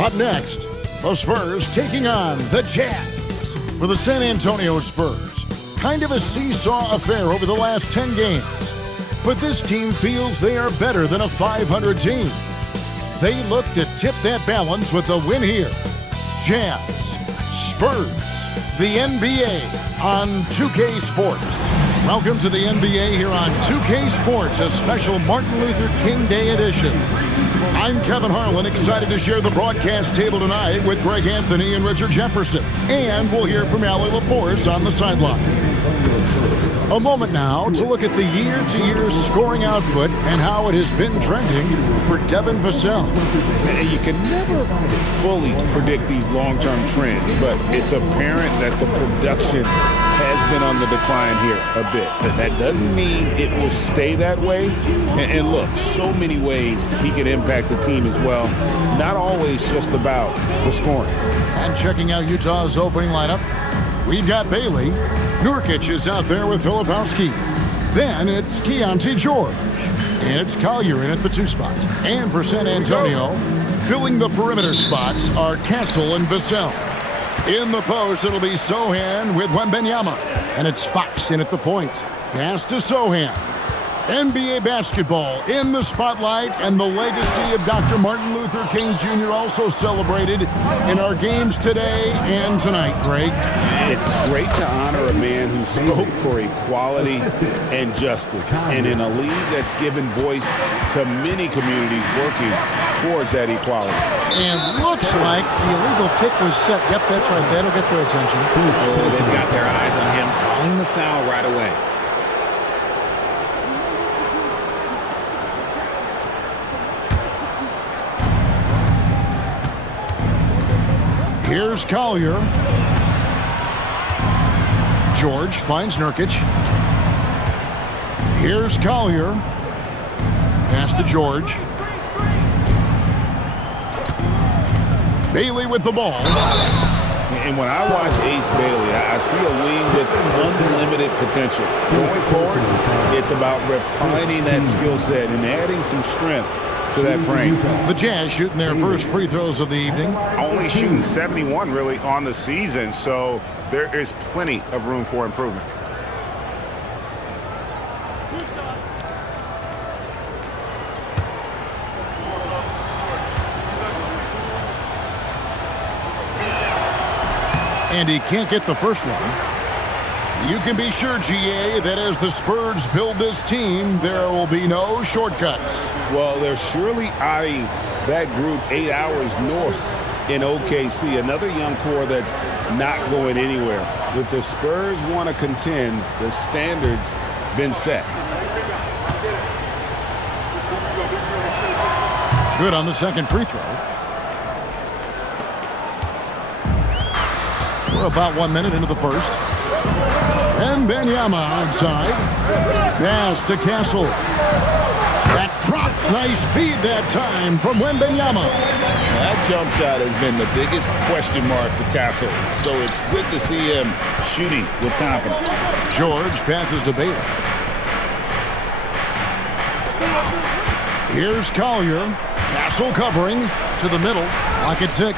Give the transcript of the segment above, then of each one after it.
Up next, the Spurs taking on the Jazz. For the San Antonio Spurs, kind of a seesaw affair over the last 10 games. But this team feels they are better than a 500 team. They look to tip that balance with the win here. Jazz, Spurs, the NBA on 2K Sports. Welcome to the NBA here on 2K Sports, a special Martin Luther King Day edition. I'm Kevin Harlan, excited to share the broadcast table tonight with Greg Anthony and Richard Jefferson. And we'll hear from Allie LaForce on the sideline. A moment now to look at the year-to-year scoring output and how it has been trending for Devin Vassell. You can never fully predict these long-term trends, but it's apparent that the production has been on the decline here a bit. That doesn't mean it will stay that way. And look, so many ways he can impact the team as well. Not always just about the scoring. And checking out Utah's opening lineup, we've got Bailey. Nurkic is out there with Filipowski. Then it's Keontae George. And it's Collier in at the 2 spot. And for San Antonio, filling the perimeter spots are Castle and Vassell. In the post, it'll be Sohan with Wembanyama. And it's Fox in at the point. Pass to Sohan. NBA basketball in the spotlight, and the legacy of Dr. Martin Luther King Jr. also celebrated in our games today and tonight, Greg. It's great to honor a man who spoke for equality and justice, and in a league that's given voice to many communities working towards that equality. And looks like the illegal kick was set. Yep, that's right. That'll get their attention. Oh, they've got their eyes on him, calling the foul right away. Here's Collier. George finds Nurkic. Here's Collier. Pass to George. Bailey with the ball. And when I watch Ace Bailey, I see a wing with unlimited potential. Going forward, it's about refining that skill set and adding some strength to that frame. The Jazz shooting their first free throws of the evening. Only shooting 71 really on the season, so there is plenty of room for improvement. And he can't get the first one. You can be sure, GA, that as the Spurs build this team, there will be no shortcuts. Well, they're surely eyeing that group 8 hours north in OKC. Another young core that's not going anywhere. If the Spurs want to contend, the standard's been set. Good on the second free throw. We're about 1 minute into the first. And Wembanyama outside. Pass to Castle. That drops. Nice feed that time from Wembanyama. That jump shot has been the biggest question mark for Castle, so it's good to see him shooting with confidence. George passes to Bailey. Here's Collier. Castle covering to the middle. Lock at 6.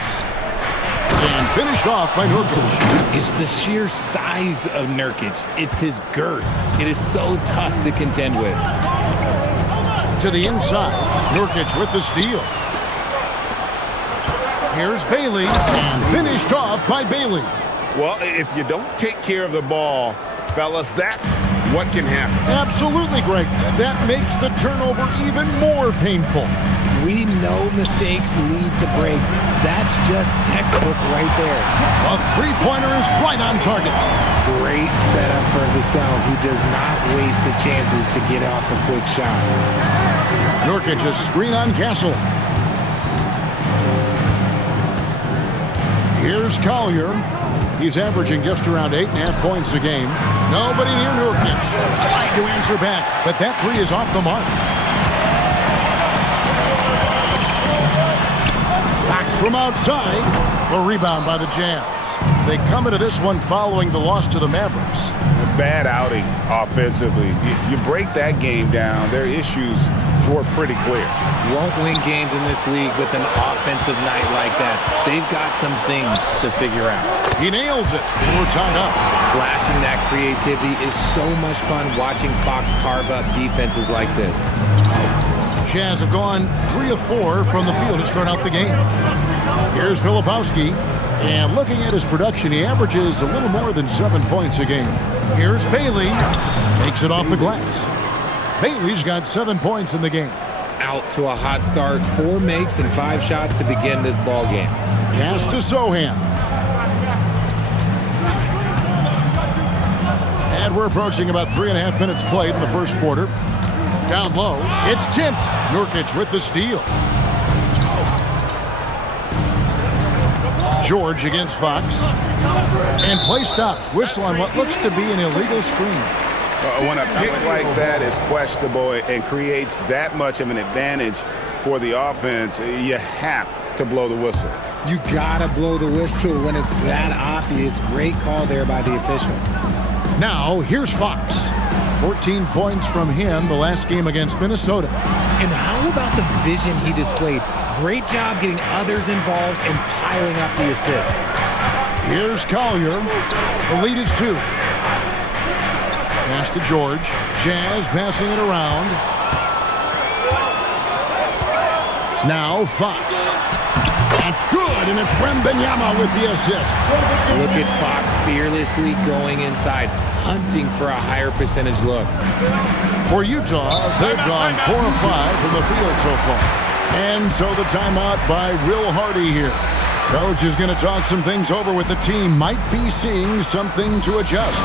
And finished off by Nurkic. It's the sheer size of Nurkic. It's his girth. It is so tough to contend with. To the inside. Nurkic with the steal. Here's Bailey. And finished off by Bailey. Well, if you don't take care of the ball, fellas, that's what can happen. Absolutely, Greg. That makes the turnover even more painful. We know mistakes lead to breaks. That's just textbook right there. A three-pointer is right on target. Great setup for Vassell, who does not waste the chances to get off a quick shot. Nurkic a screen on Castle. Here's Collier. He's averaging just around 8.5 points a game. Nobody near Nurkic. Trying to answer back, but that three is off the mark. From outside, a rebound by the Jazz. They come into this one following the loss to the Mavericks. A bad outing offensively. You break that game down, their issues were pretty clear. Won't win games in this league with an offensive night like that. They've got some things to figure out. He nails it, and we're tied up. Flashing that creativity is so much fun watching Fox carve up defenses like this. Jazz have gone 3 of 4 from the field to start out the game. Here's Filipowski, and looking at his production, he averages a little more than 7 points a game. Here's Bailey, takes it off the glass. Bailey's got 7 points in the game. Out to a hot start, 4 makes and 5 shots to begin this ball game. Pass to Sohan. And we're approaching about 3.5 minutes played in the first quarter. Down low, it's tipped. Nurkic with the steal. George against Fox. And play stops. Whistle on what looks to be an illegal screen. When a pick like that is questionable and creates that much of an advantage for the offense, you have to blow the whistle. You gotta blow the whistle when it's that obvious. Great call there by the official. Now, here's Fox. 14 points from him the last game against Minnesota. And how about the vision he displayed? Great job getting others involved and piling up the assist. Here's Collier. The lead is 2. Pass to George. Jazz passing it around. Now Fox. That's good, and it's Wembanyama with the assist. Look at Fox fearlessly going inside, hunting for a higher percentage look. For Utah, they've gone 4 of 5 from the field so far. And so the timeout by Will Hardy here. Coach is going to talk some things over with the team. Might be seeing something to adjust.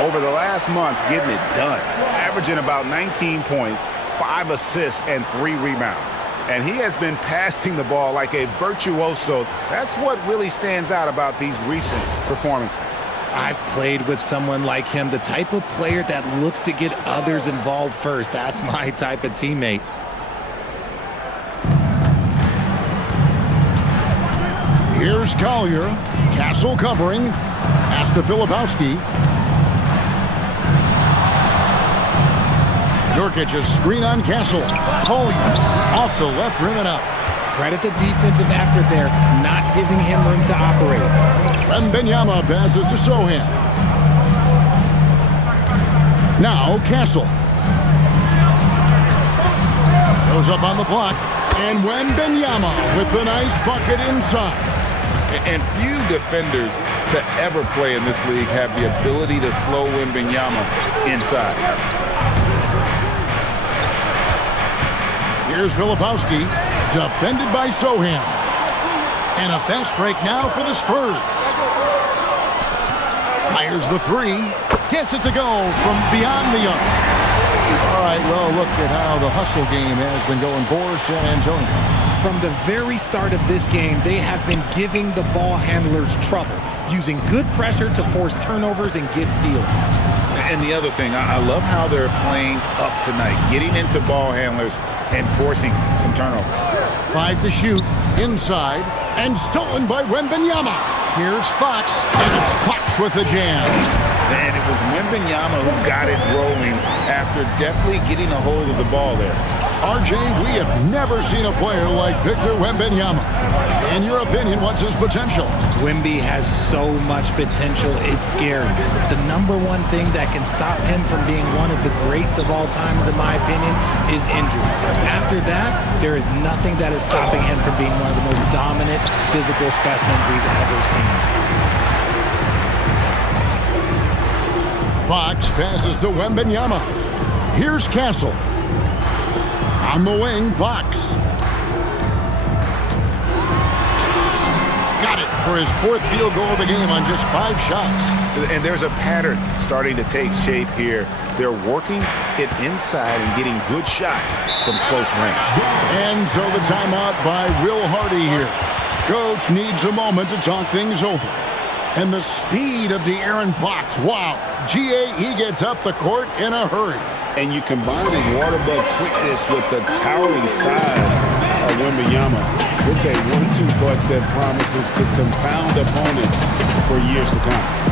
Over the last month, getting it done. Averaging about 19 points, 5 assists, and 3 rebounds. And he has been passing the ball like a virtuoso. That's what really stands out about these recent performances. I've played with someone like him, the type of player that looks to get others involved first. That's my type of teammate. Here's Collier. Castle covering. Pass to Filipowski. Nurkic, a screen on Castle. Collier off the left rim and out. Credit the defensive effort there, not giving him room to operate. Wembanyama passes to Sohan. Now Castle. Goes up on the block. And Wembanyama with the nice bucket inside. And few defenders to ever play in this league have the ability to slow Wembanyama inside. Here's Filipowski, defended by Sohan. And a fast break now for the Spurs. Fires the 3, gets it to go from beyond the arc. All right, well, look at how the hustle game has been going for San Antonio. From the very start of this game, they have been giving the ball handlers trouble, using good pressure to force turnovers and get steals. And the other thing, I love how they're playing up tonight, getting into ball handlers and forcing some turnovers. 5 to shoot, inside, and stolen by Wembanyama. Here's Fox, and it's Fox with the jam. And it was Wembanyama who got it rolling after definitely getting a hold of the ball there. RJ, we have never seen a player like Victor Wembanyama. In your opinion, what's his potential? Wemby has so much potential, it's scary. The number one thing that can stop him from being one of the greats of all times, in my opinion, is injury. After that, there is nothing that is stopping him from being one of the most dominant physical specimens we've ever seen. Fox passes to Wembanyama. Here's Castle. On the wing, Fox. Got it for his fourth field goal of the game on just 5 shots. And there's a pattern starting to take shape here. They're working it inside and getting good shots from close range. And so the timeout by Will Hardy here. Coach needs a moment to talk things over. And the speed of De'Aaron Fox. Wow. GA, he gets up the court in a hurry. And you combine his waterbug quickness with the towering size of Wembanyama. It's a 1-2 punch that promises to confound opponents for years to come.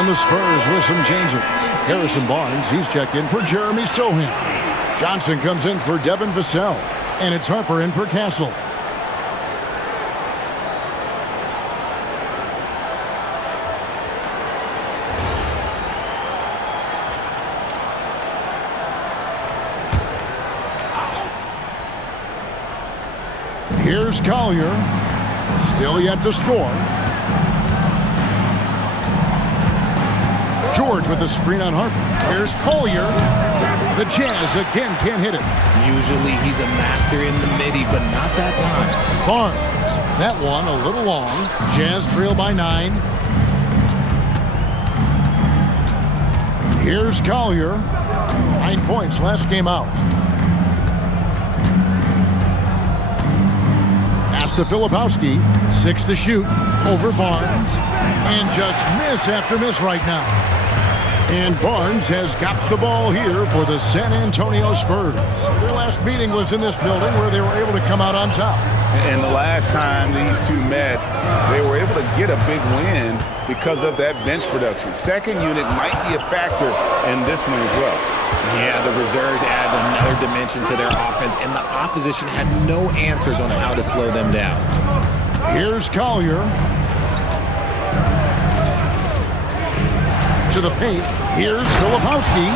The Spurs with some changes. Harrison Barnes, he's checked in for Jeremy Sohan. Johnson comes in for Devin Vassell. And it's Harper in for Castle. Here's Collier. Still yet to score. George with the screen on Harper. Here's Collier. The Jazz again can't hit it. Usually he's a master in the midi, but not that time. Barnes. That one a little long. Jazz trail by 9. Here's Collier. 9 points last game out. Pass to Filipowski. 6 to shoot. Over Barnes. And just miss after miss right now. And Barnes has got the ball here for the San Antonio Spurs. Their last meeting was in this building where they were able to come out on top. And the last time these two met, they were able to get a big win because of that bench production. Second unit might be a factor in this one as well. Yeah, the reserves add another dimension to their offense, and the opposition had no answers on how to slow them down. Here's Collier. To the paint. Here's Filipowski.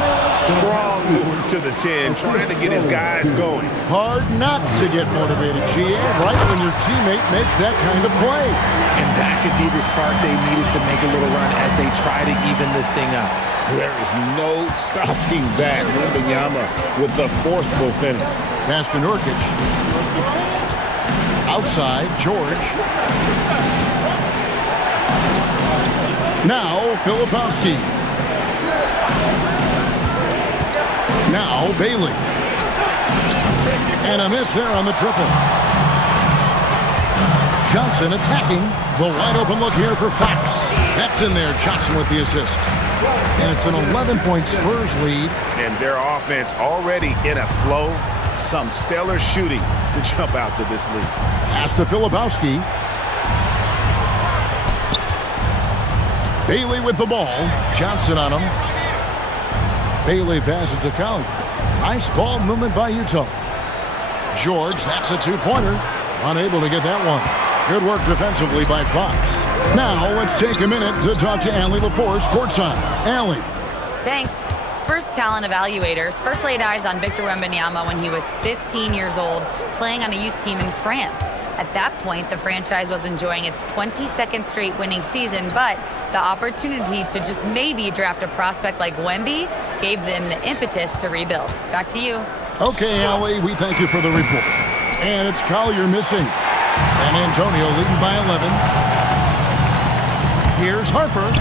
Strong move to the 10, trying to get his guys going. Hard not to get motivated, GA, right when your teammate makes that kind of play. And that could be the spark they needed to make a little run as they try to even this thing up. There is no stopping that. Wembanyama with the forceful finish. Pass to Nurkic. Outside, George. Now, Filipowski. Now, Bailey. And a miss there on the triple. Johnson attacking. The wide open look here for Fox. That's in there. Johnson with the assist. And it's an 11-point Spurs lead. And their offense already in a flow. Some stellar shooting to jump out to this lead. Pass to Filipowski. Bailey with the ball. Johnson on him. Bailey passes to Collier. Nice ball movement by Utah. George, that's a 2-pointer. Unable to get that one. Good work defensively by Fox. Now let's take a minute to talk to Allie LaForce courtside. Allie. Thanks. Spurs talent evaluators first laid eyes on Victor Wembanyama when he was 15 years old, playing on a youth team in France. At that point, the franchise was enjoying its 22nd straight winning season, but the opportunity to just maybe draft a prospect like Wemby gave them the impetus to rebuild. Back to you. Okay, Allie, we thank you for the report. And it's Collier missing. San Antonio leading by 11. Here's Harper.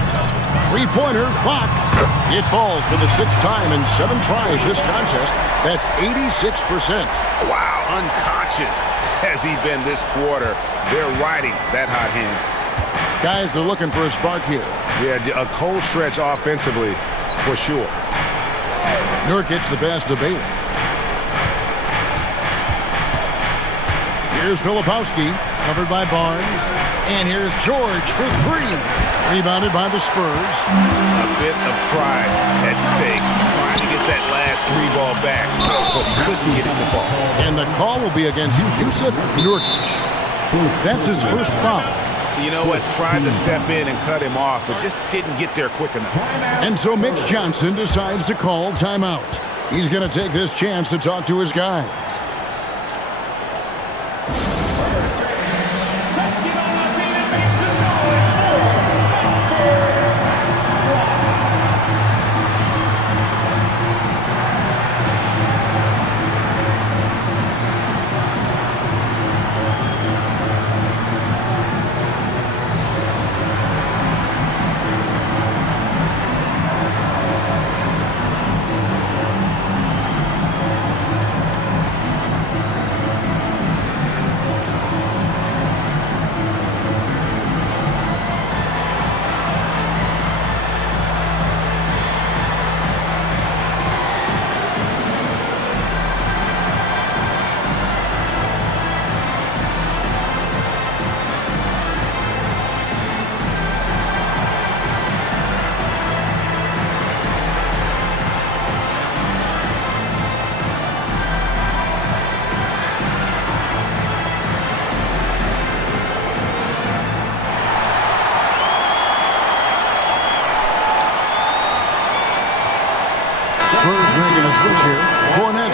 Three-pointer, Fox. It falls for the 6th time in 7 tries this contest. That's 86%. Wow, unconscious has he been this quarter. They're riding that hot hand. Guys are looking for a spark here. Yeah, a cold stretch offensively for sure. Nurkic the pass to Bailey. Here's Filipowski, covered by Barnes. And here's George for 3. Rebounded by the Spurs. A bit of pride at stake. Trying to get that last 3 ball back, but couldn't get it to fall. And the call will be against Jusuf Nurkic. That's his first foul. You know what? Tried to step in and cut him off, but just didn't get there quick enough. And so Mitch Johnson decides to call timeout. He's going to take this chance to talk to his guys.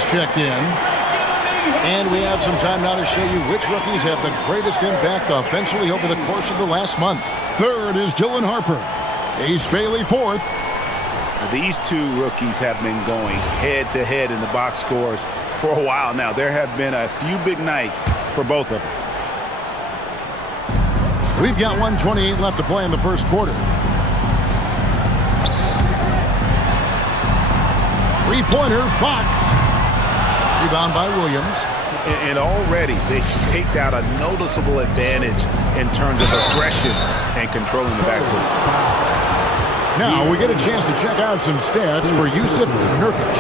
Checked in. And we have some time now to show you which rookies have the greatest impact offensively over the course of the last month. Third is Dylan Harper. Ace Bailey fourth. These 2 rookies have been going head-to-head in the box scores for a while now. There have been a few big nights for both of them. We've got 1:28 left to play in the first quarter. Three-pointer, Fox. Rebound by Williams. And already they've staked out a noticeable advantage in terms of aggression and controlling the backcourt. Now we get a chance to check out some stats for Jusuf Nurkic.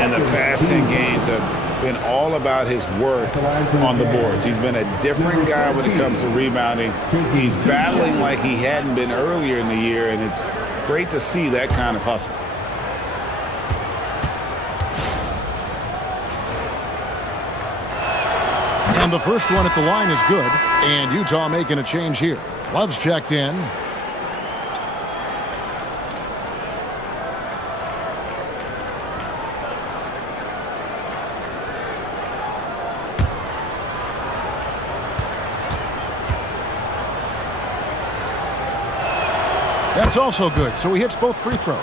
And the past 10 games have been all about his work on the boards. He's been a different guy when it comes to rebounding. He's battling like he hadn't been earlier in the year, and it's great to see that kind of hustle. And the first one at the line is good. And Utah making a change here. Love's checked in. That's also good. So he hits both free throws.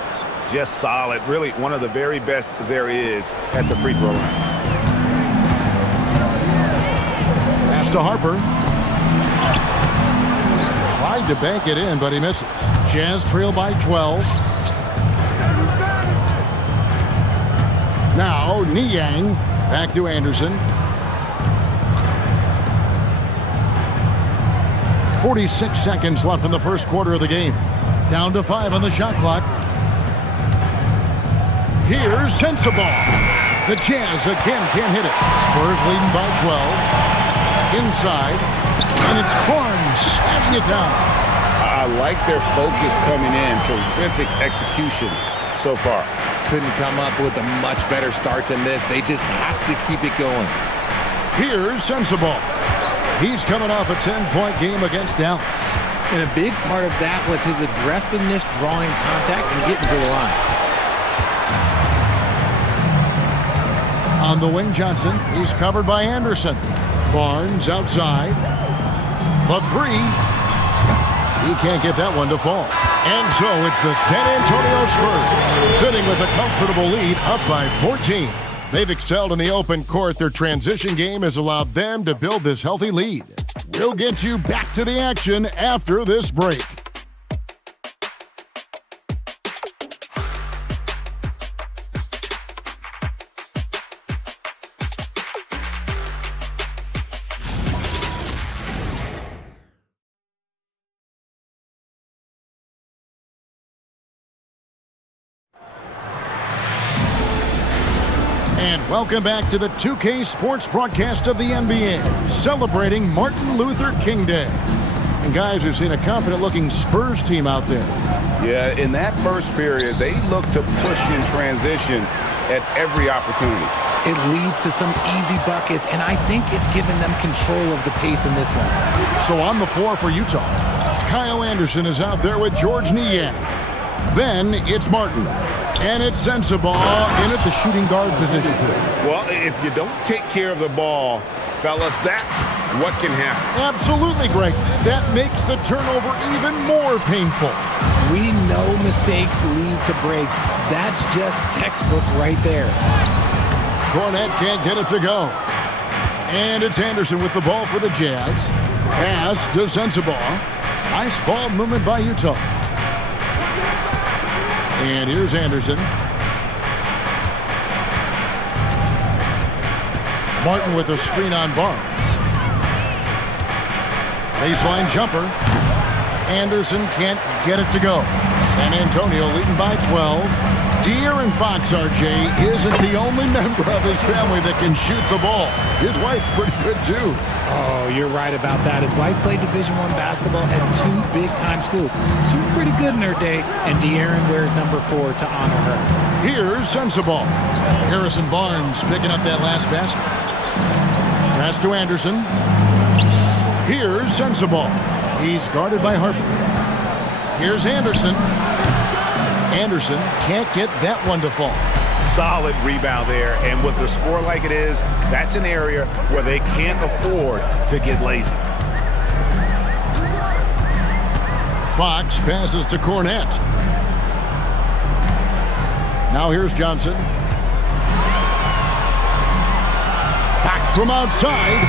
Just solid. Really one of the very best there is at the free throw line. To Harper. Tried to bank it in, but he misses. Jazz trail by 12. Now Niang back to Anderson. 46 seconds left in the first quarter of the game. Down to 5 on the shot clock. Here's Sensabaugh. The Jazz again can't hit it. Spurs leading by 12. Inside, and it's Barnes snapping it down. I like their focus coming in. Terrific execution so far. Couldn't come up with a much better start than this. They just have to keep it going. Here's Sensabaugh. He's coming off a 10-point game against Dallas. And a big part of that was his aggressiveness, drawing contact, and getting to the line. On the wing, Johnson. He's covered by Anderson. Barnes outside. The three. He can't get that one to fall. And so it's the San Antonio Spurs sitting with a comfortable lead up by 14. They've excelled in the open court. Their transition game has allowed them to build this healthy lead. We'll get you back to the action after this break. And welcome back to the 2K Sports broadcast of the NBA, celebrating Martin Luther King Day. And guys, we've seen a confident-looking Spurs team out there. Yeah, in that first period, they looked to push in transition at every opportunity. It leads to some easy buckets, and I think it's given them control of the pace in this one. So on the floor for Utah, Kyle Anderson is out there with George Niang. Then it's Martin. And it's Sensabaugh in at the shooting guard position. Well, if you don't take care of the ball, fellas, that's what can happen. Absolutely, Greg. That makes the turnover even more painful. We know mistakes lead to breaks. That's just textbook right there. Cornette can't get it to go. And it's Anderson with the ball for the Jazz. Pass to Sensabaugh. Nice ball movement by Utah. And here's Anderson. Martin with a screen on Barnes. Baseline jumper. Anderson can't get it to go. San Antonio leading by 12. De'Aaron Fox, RJ, isn't the only member of his family that can shoot the ball. His wife's pretty good, too. Oh, you're right about that. His wife played Division I basketball at 2 big-time schools. She was pretty good in her day, and De'Aaron wears number 4 to honor her. Here's Sensabaugh. Harrison Barnes picking up that last basket. Pass to Anderson. Here's Sensabaugh. He's guarded by Harper. Here's Anderson. Anderson can't get that one to fall. Solid rebound there, and with the score like it is, that's an area where they can't afford to get lazy. Fox passes to Cornette. Now here's Johnson. Back from outside,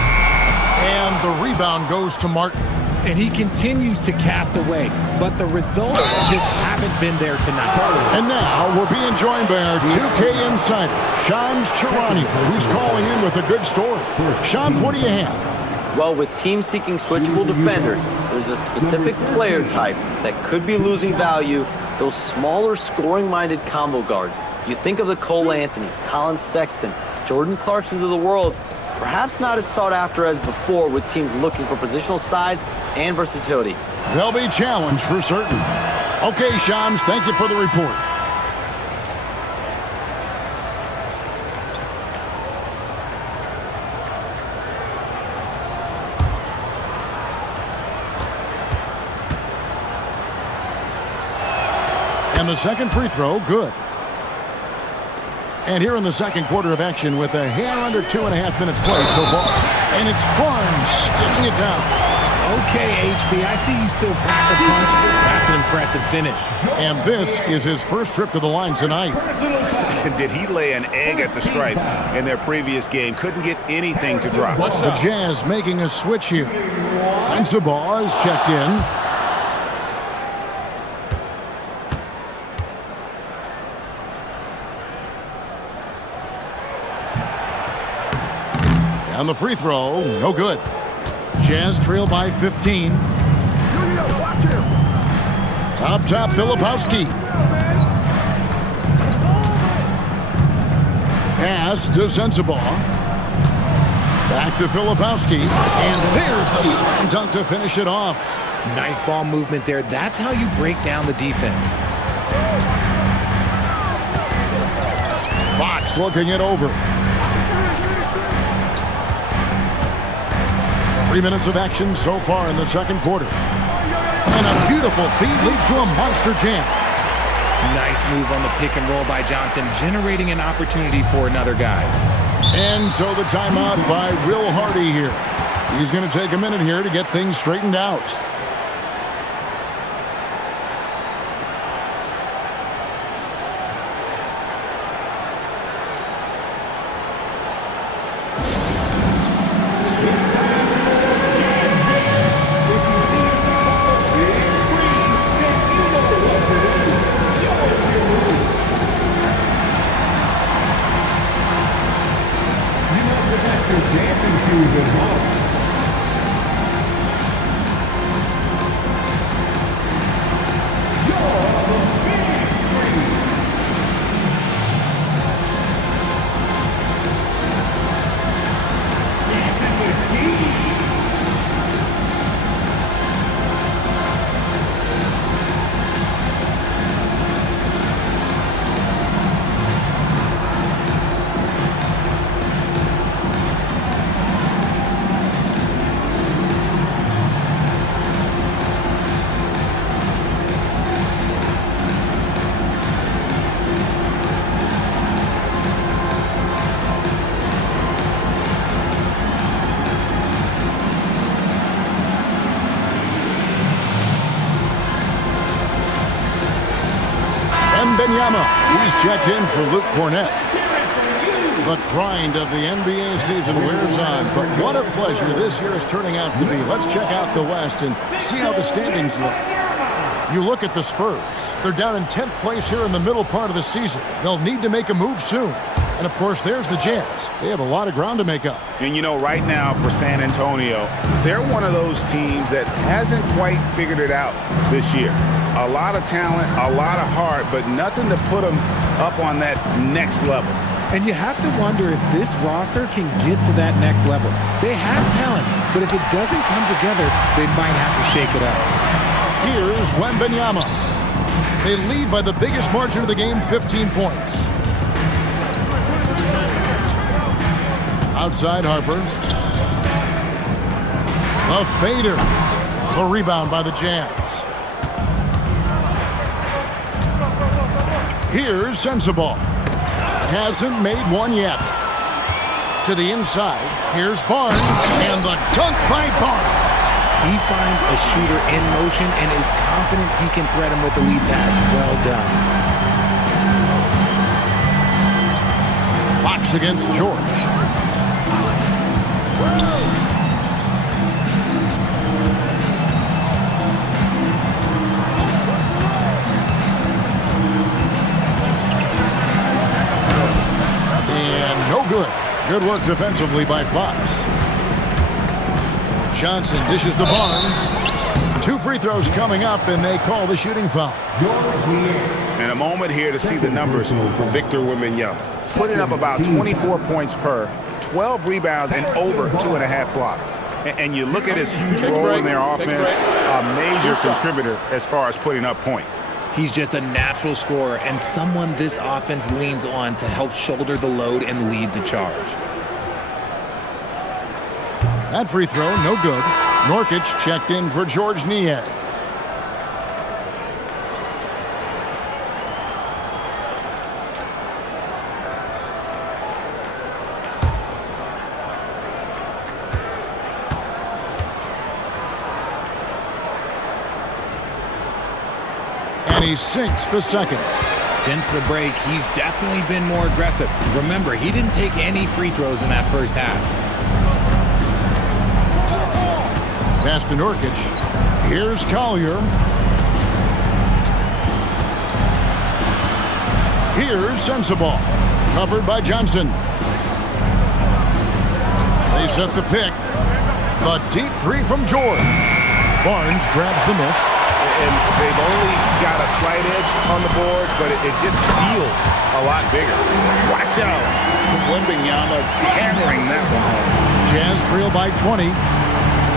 and the rebound goes to Martin. And he continues to cast away, but the results just haven't been there tonight. And now we're being joined by our 2K insider, Shams Charania, who's calling in with a good story. Shams, what do you have? Well, with teams seeking switchable defenders, there's a specific player type that could be losing value, those smaller scoring-minded combo guards. You think of the Cole Anthony, Colin Sexton, Jordan Clarksons of the world, perhaps not as sought after as before with teams looking for positional size and versatility. They'll be challenged for certain. Okay, Shams, thank you for the report. And the second free throw, good. And here in the second quarter of action with a hair under 2.5 minutes played so far. And it's Barnes skipping it down. Okay, HB, I see you still pack a punch. That's an impressive finish. And this is his first trip to the line tonight. Did he lay an egg at the stripe in their previous game? Couldn't get anything to drop. The Jazz making a switch here. Sensabaugh is checked in. Down the free throw, no good. Jazz trail by 15. Top, Filipowski. Pass to Sensabaugh. Back to Filipowski. And there's the slam dunk to finish it off. Nice ball movement there. That's how you break down the defense. Fox looking it over. 3 minutes of action so far in the second quarter. And a beautiful feed leads to a monster jam. Nice move on the pick and roll by Johnson, generating an opportunity for another guy. And so the timeout by Will Hardy here. He's going to take a minute here to get things straightened out. He's checked in for Luke Cornett. The grind of the NBA season wears on, but what a pleasure this year is turning out to be. Let's check out the West and see how the standings look. You look at the Spurs. They're down in 10th place here in the middle part of the season. They'll need to make a move soon. And, of course, there's the Jazz. They have a lot of ground to make up. And, you know, right now for San Antonio, they're one of those teams that hasn't quite figured it out this year. A lot of talent, a lot of heart, but nothing to put them up on that next level. And you have to wonder if this roster can get to that next level. They have talent, but if it doesn't come together, they might have to shake it up. Here's Wembanyama. They lead by the biggest margin of the game, 15 points. Outside Harper. A fader. The rebound by the Jazz. Here's Sensabaugh. Hasn't made one yet. To the inside. Here's Barnes. And the dunk by Barnes. He finds a shooter in motion and is confident he can thread him with the lead pass. Well done. Fox against George. And no good. Good work defensively by Fox. Johnson dishes to Barnes. 2 free throws coming up, and they call the shooting foul. And a moment here to see the numbers for Victor Wembanyama. Putting up about 24 points per, 12 rebounds, and over 2.5 blocks. And you look at his huge role in their offense, a major contributor as far as putting up points. He's just a natural scorer and someone this offense leans on to help shoulder the load and lead the charge. That free throw, no good. Nurkic checked in for George Niang. And he sinks the second. Since the break, he's definitely been more aggressive. Remember, he didn't take any free throws in that first half. Pass to Nurkic. Here's Collier. Here's Sensabaugh. Covered by Johnson. They set the pick. The deep three from George. Barnes grabs the miss. And they've only got a slight edge on the boards, but it just feels a lot bigger. Watch out. Wembanyama hammering that one home. Jazz trail by 20.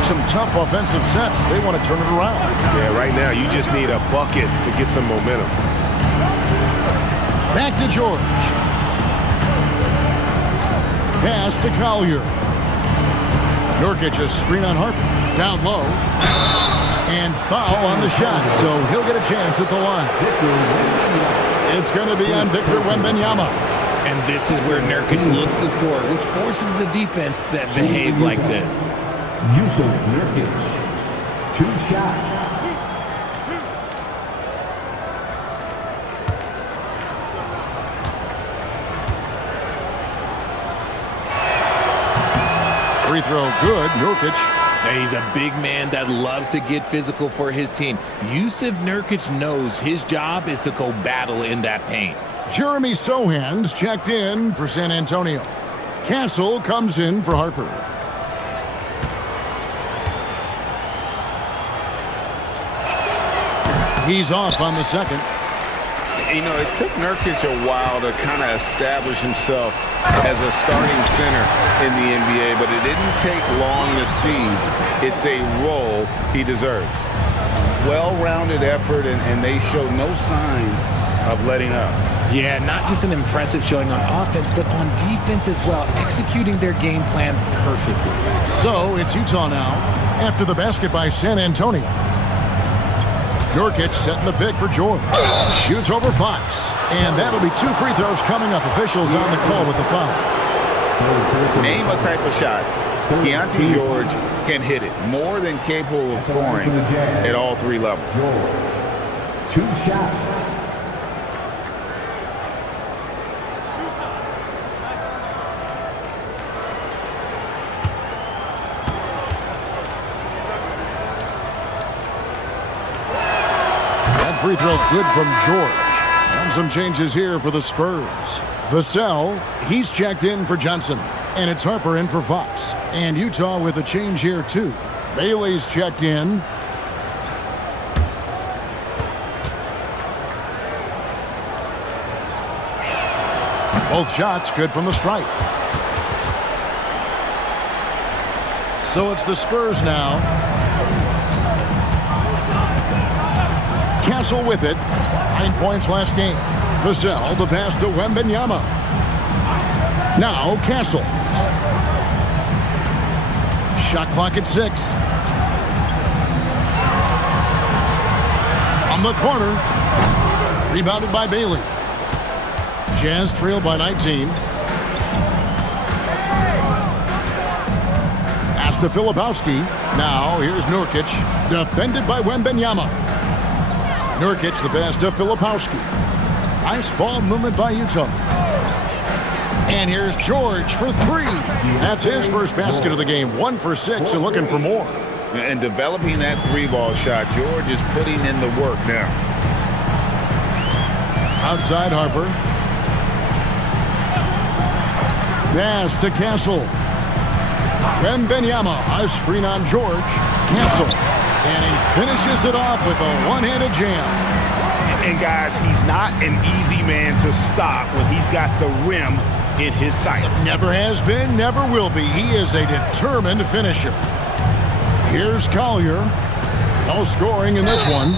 Some tough offensive sets. They want to turn it around. Yeah, right now you just need a bucket to get some momentum. Back to George. Pass to Collier. Nurkic a screen on Harper. Down low. And foul on the shot, so he'll get a chance at the line. It's going to be on Victor Wembanyama. And this is where Nurkic looks to score, which forces the defense to behave like this. Utah Nurkic, 2 shots. Free throw good, Nurkic. He's a big man that loves to get physical for his team. Yusuf Nurkic knows his job is to go battle in that paint. Jeremy Sohan's checked in for San Antonio. Castle comes in for Harper. He's off on the second. You know, it took Nurkic a while to kind of establish himself as a starting center in the NBA, but it didn't take long to see it's a role he deserves. Well-rounded effort, and they show no signs of letting up. Yeah, not just an impressive showing on offense, but on defense as well, executing their game plan perfectly. So it's Utah now, after the basket by San Antonio. Nurkic setting the pick for George. Shoots over Fox. And that'll be 2 free throws coming up. Officials on the call with the foul. Name a type of shot. Keontae George can hit it. More than capable of scoring at all 3 levels. 2 shots. Free throw good from George. And some changes here for the Spurs. Vassell, he's checked in for Johnson. And it's Harper in for Fox. And Utah with a change here too. Bailey's checked in. Both shots good from the stripe. So it's the Spurs now. Castle with it. 9 points last game. Vassell, the pass to Wembanyama. Now Castle. Shot clock at 6. From the corner. Rebounded by Bailey. Jazz trail by 19. Pass to Filipowski. Now here's Nurkic. Defended by Wembanyama. Nurkic the pass to Filipowski. Nice ball movement by Utah. And here's George for 3. That's his first basket of the game. 1 for 6 and looking for more. And developing that 3-ball shot, George is putting in the work now. Outside Harper. Pass to Castle. Wembanyama, a screen on George. Castle. And he finishes it off with a one-handed jam. And guys, he's not an easy man to stop when he's got the rim in his sights. Never has been, never will be. He is a determined finisher. Here's Collier. No scoring in this one.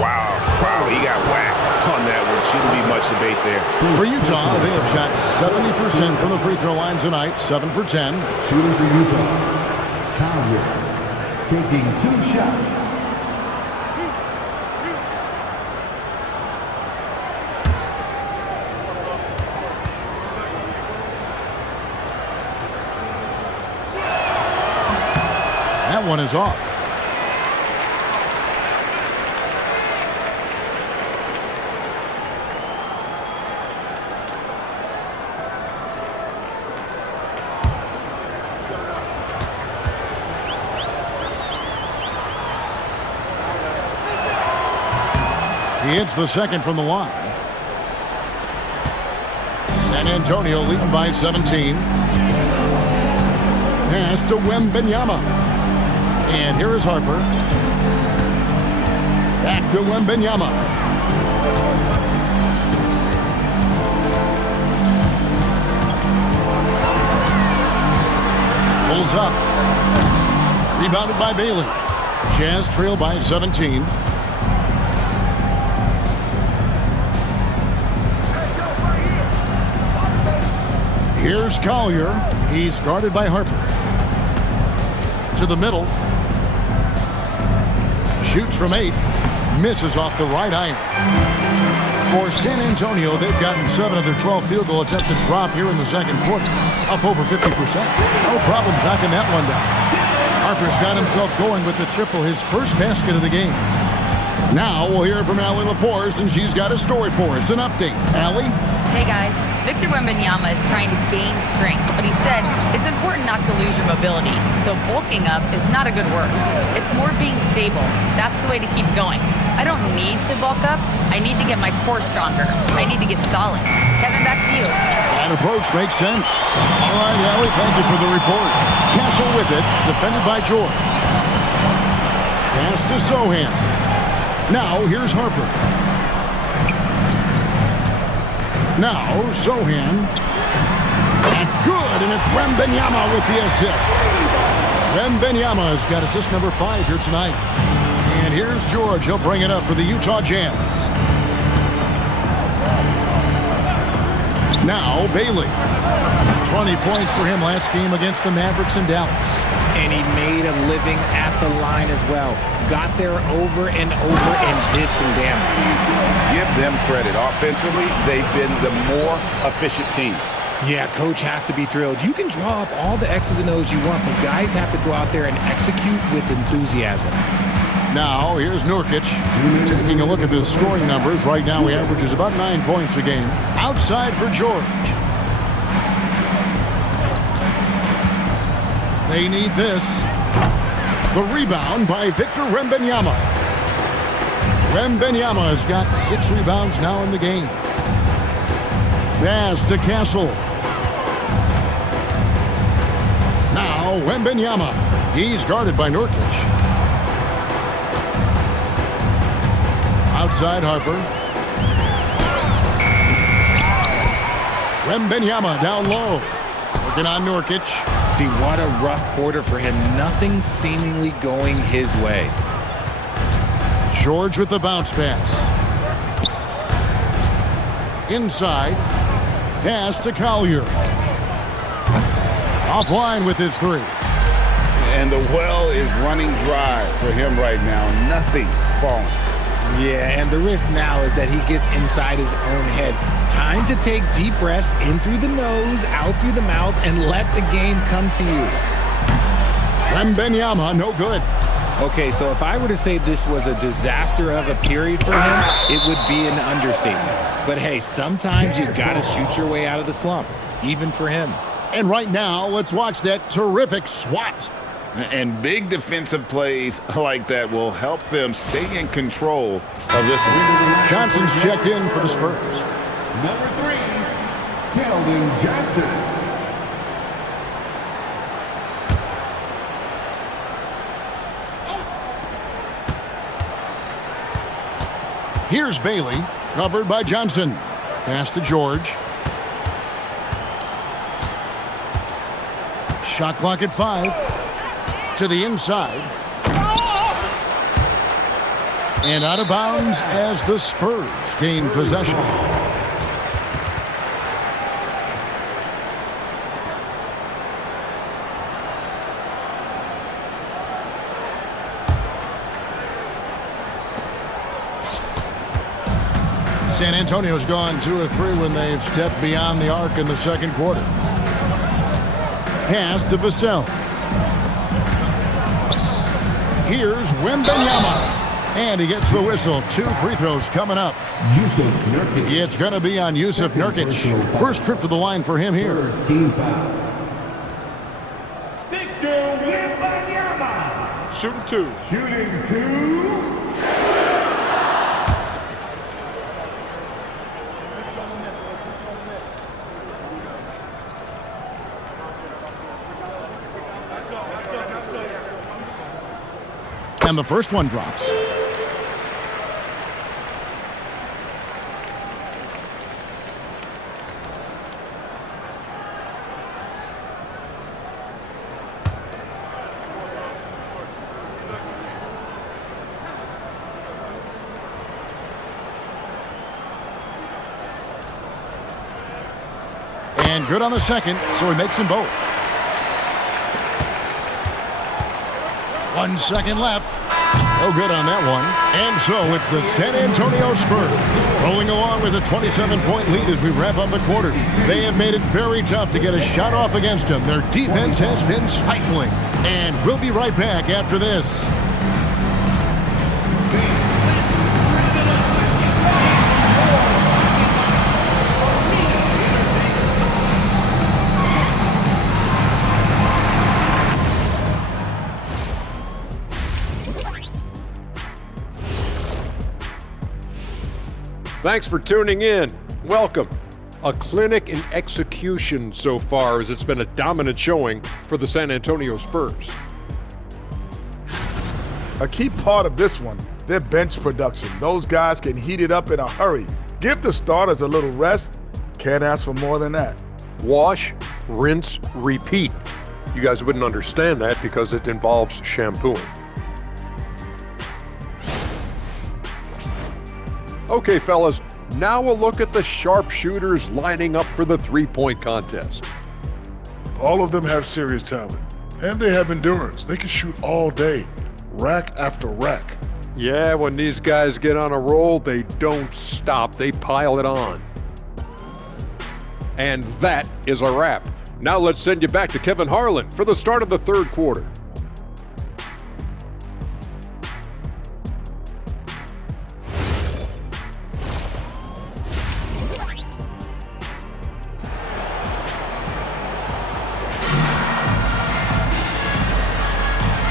Wow, he got whacked on that one. Shouldn't be much debate there. For Utah, they have shot 70% from the free throw line tonight, 7 for 10. Shooting for Utah. Collier taking 2 shots. That one is off. He hits the second from the line. San Antonio leading by 17. Pass to Wembanyama. And here is Harper. Back to Wembanyama. Pulls up. Rebounded by Bailey. Jazz trail by 17. Here's Collier. He's guarded by Harper. To the middle. Shoots from 8. Misses off the right iron. For San Antonio, they've gotten 7 of their 12 field goal attempts to drop here in the second quarter, up over 50%. No problem knocking that one down. Harper's got himself going with the triple, his first basket of the game. Now we'll hear from Allie LaForce, and she's got a story for us. An update. Allie? Hey guys, Victor Wembanyama is trying to gain strength, but he said it's important not to lose your mobility. So bulking up is not a good word. It's more being stable. That's the way to keep going. I don't need to bulk up. I need to get my core stronger. I need to get solid. Kevin, back to you. That approach makes sense. All right, Allie, thank you for the report. Castle with it, defended by George. Pass to Sohan. Now, here's Harper. Now, Sohan. That's good, and it's Wembanyama with the assist. Wembanyama's got assist number 5 here tonight. And here's George. He'll bring it up for the Utah Jazz. Now, Bailey. 20 points for him last game against the Mavericks in Dallas. And he made a living at the line as well. Got there over and over and did some damage. Give them credit. Offensively, they've been the more efficient team. Yeah, coach has to be thrilled. You can draw up all the X's and O's you want, but guys have to go out there and execute with enthusiasm. Now, here's Nurkic. Taking a look at the scoring numbers. Right now, he averages about 9 points a game. Outside for George. They need this. The rebound by Victor Wembanyama. Wembanyama has got 6 rebounds now in the game. Pass to Castle. Now Wembanyama. He's guarded by Nurkic. Outside Harper. Wembanyama down low. Working on Nurkic. See, what a rough quarter for him. Nothing seemingly going his way. George with the bounce pass. Inside. Pass to Collier. Offline with his 3. And the well is running dry for him right now. Nothing falling. Yeah, and the risk now is that he gets inside his own head. Time to take deep breaths in through the nose, out through the mouth, and let the game come to you. Wembanyama, no good. Okay, so if I were to say this was a disaster of a period for him, it would be an understatement. But hey, sometimes you gotta shoot your way out of the slump, even for him. And right now, let's watch that terrific swat. And big defensive plays like that will help them stay in control of this one. Johnson's checked in for the Spurs. Number 3, Keldon Johnson. Here's Bailey, covered by Johnson. Pass to George. Shot clock at 5. To the inside. And out of bounds as the Spurs gain possession. San Antonio's gone 2 of 3 when they've stepped beyond the arc in the second quarter. Pass to Vassell. Here's Wembanyama. And he gets the whistle. 2 free throws coming up. It's going to be on Yusuf Nurkic. First trip to the line for him here. Team foul. Victor Wembanyama. Shooting 2. Shooting 2. And the first one drops. And good on the second, so he makes them both. 1 second left. No good on that one. And so it's the San Antonio Spurs rolling along with a 27-point lead as we wrap up the quarter. They have made it very tough to get a shot off against them. Their defense has been stifling. And we'll be right back after this. Thanks for tuning in. Welcome. A clinic in execution so far, as it's been a dominant showing for the San Antonio Spurs. A key part of this one, their bench production. Those guys can heat it up in a hurry. Give the starters a little rest. Can't ask for more than that. Wash, rinse, repeat. You guys wouldn't understand that because it involves shampooing. Okay, fellas, now a look at the sharpshooters lining up for the three-point contest. All of them have serious talent, and they have endurance. They can shoot all day, rack after rack. Yeah, when these guys get on a roll, they don't stop. They pile it on. And that is a wrap. Now let's send you back to Kevin Harlan for the start of the third quarter.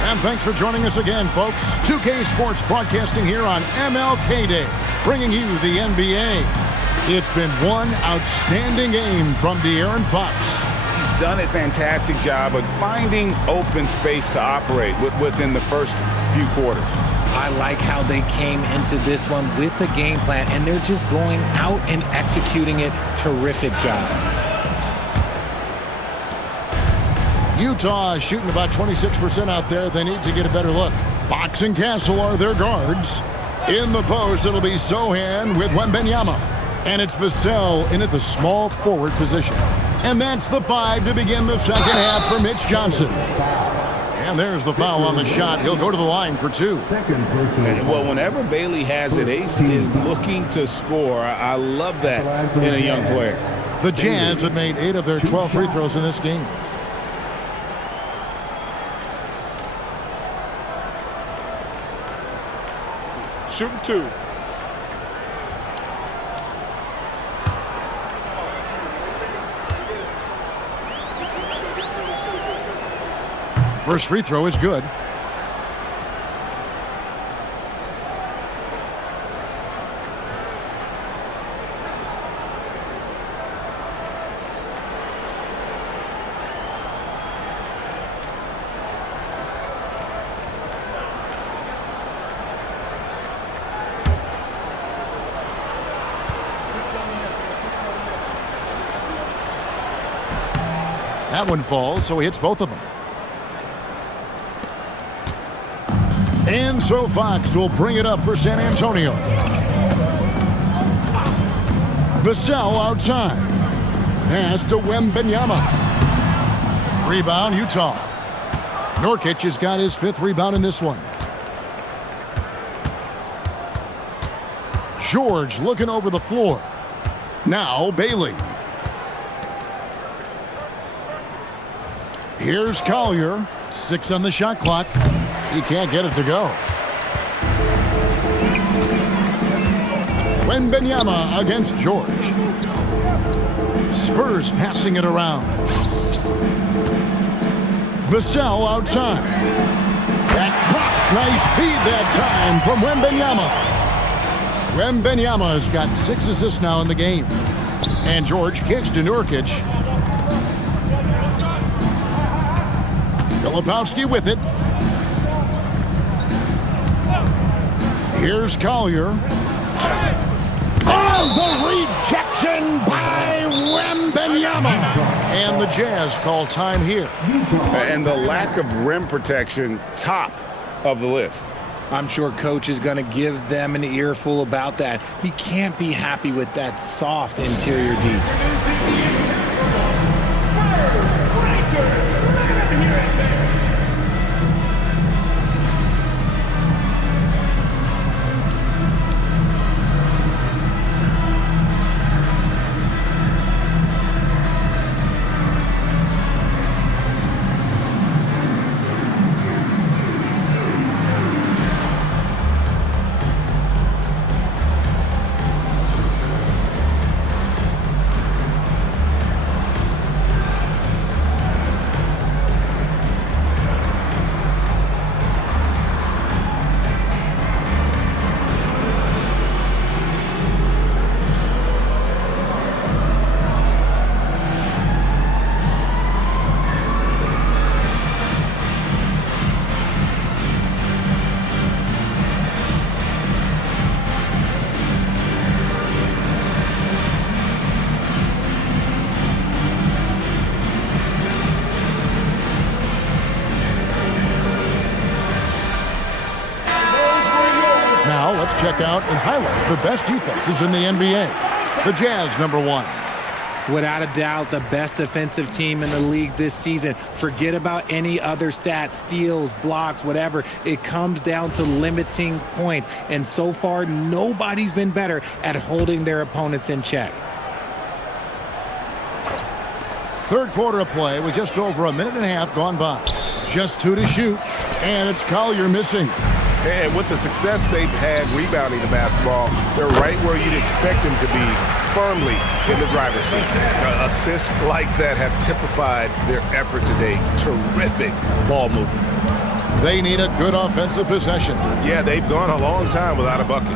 And thanks for joining us again, folks. 2K Sports broadcasting here on MLK Day, bringing you the NBA. It's been one outstanding game from De'Aaron Fox. He's done a fantastic job of finding open space to operate within the first few quarters. I like how they came into this one with a game plan, and they're just going out and executing it. Terrific job. Utah is shooting about 26% out there. They need to get a better look. Fox and Castle are their guards. In the post, it'll be Sohan with Wembanyama. And it's Vassell in at the small forward position. And that's the 5 to begin the second half for Mitch Johnson. And there's the foul on the shot. He'll go to the line for 2. Well, whenever Bailey has it, Ace is looking to score. I love that in a young player. The Jazz have made 8 of their 12 free throws in this game. Shooting 2. First free throw is good. That one falls, so he hits both of them. And so Fox will bring it up for San Antonio. Vassell outside. Pass to Wembanyama. Rebound, Utah. Nurkic has got his 5th rebound in this one. George looking over the floor. Now Bailey. Here's Collier. 6 on the shot clock. He can't get it to go. Wembanyama against George. Spurs passing it around. Vassell outside. That drops. Nice feed that time from Wembanyama. Wembanyama has got 6 assists now in the game. And George kicks to Nurkic. Filipowski with it. Here's Collier. Oh, the rejection by Wembanyama. And the Jazz call time here. And the lack of rim protection, top of the list. I'm sure coach is going to give them an earful about that. He can't be happy with that soft interior D. let's check out and highlight the best defenses in the NBA. The Jazz, number 1. Without a doubt, the best defensive team in the league this season. Forget about any other stats, steals, blocks, whatever. It comes down to limiting points. And so far, nobody's been better at holding their opponents in check. Third quarter of play with just over a minute and a half gone by. Just 2 to shoot, and it's Collier missing. And with the success they've had rebounding the basketball, they're right where you'd expect them to be, firmly in the driver's seat. Assists like that have typified their effort today. Terrific ball movement. They need a good offensive possession. Yeah, they've gone a long time without a bucket.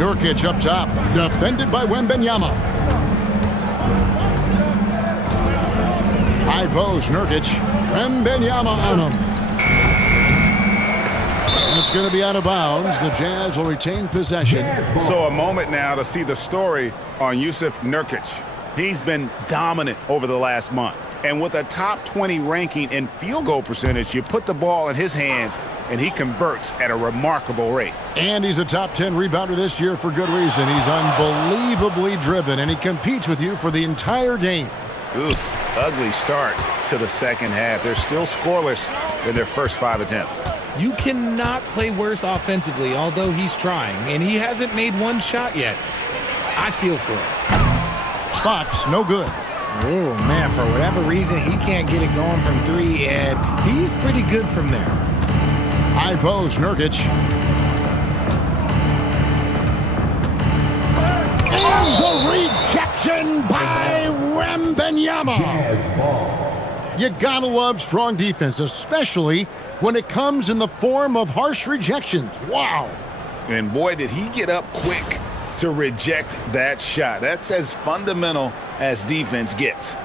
Nurkic up top, defended by Wembanyama. High post, Nurkic. Wembanyama on him. And it's going to be out of bounds. The Jazz will retain possession. So a moment now to see the story on Jusuf Nurkic. He's been dominant over the last month. And with a top 20 ranking in field goal percentage, you put the ball in his hands, and he converts at a remarkable rate. And he's a top 10 rebounder this year for good reason. He's unbelievably driven, and he competes with you for the entire game. Oof, ugly start to the second half. They're still scoreless in their first 5 attempts. You cannot play worse offensively, although he's trying, and he hasn't made one shot yet. I feel for him. Fox, no good. Oh, man, for whatever reason, he can't get it going from 3, and he's pretty good from there. High post, Nurkic. And the rejection by Wembanyama. You gotta love strong defense, especially when it comes in the form of harsh rejections. Wow. And boy, did he get up quick to reject that shot. That's as fundamental as defense gets.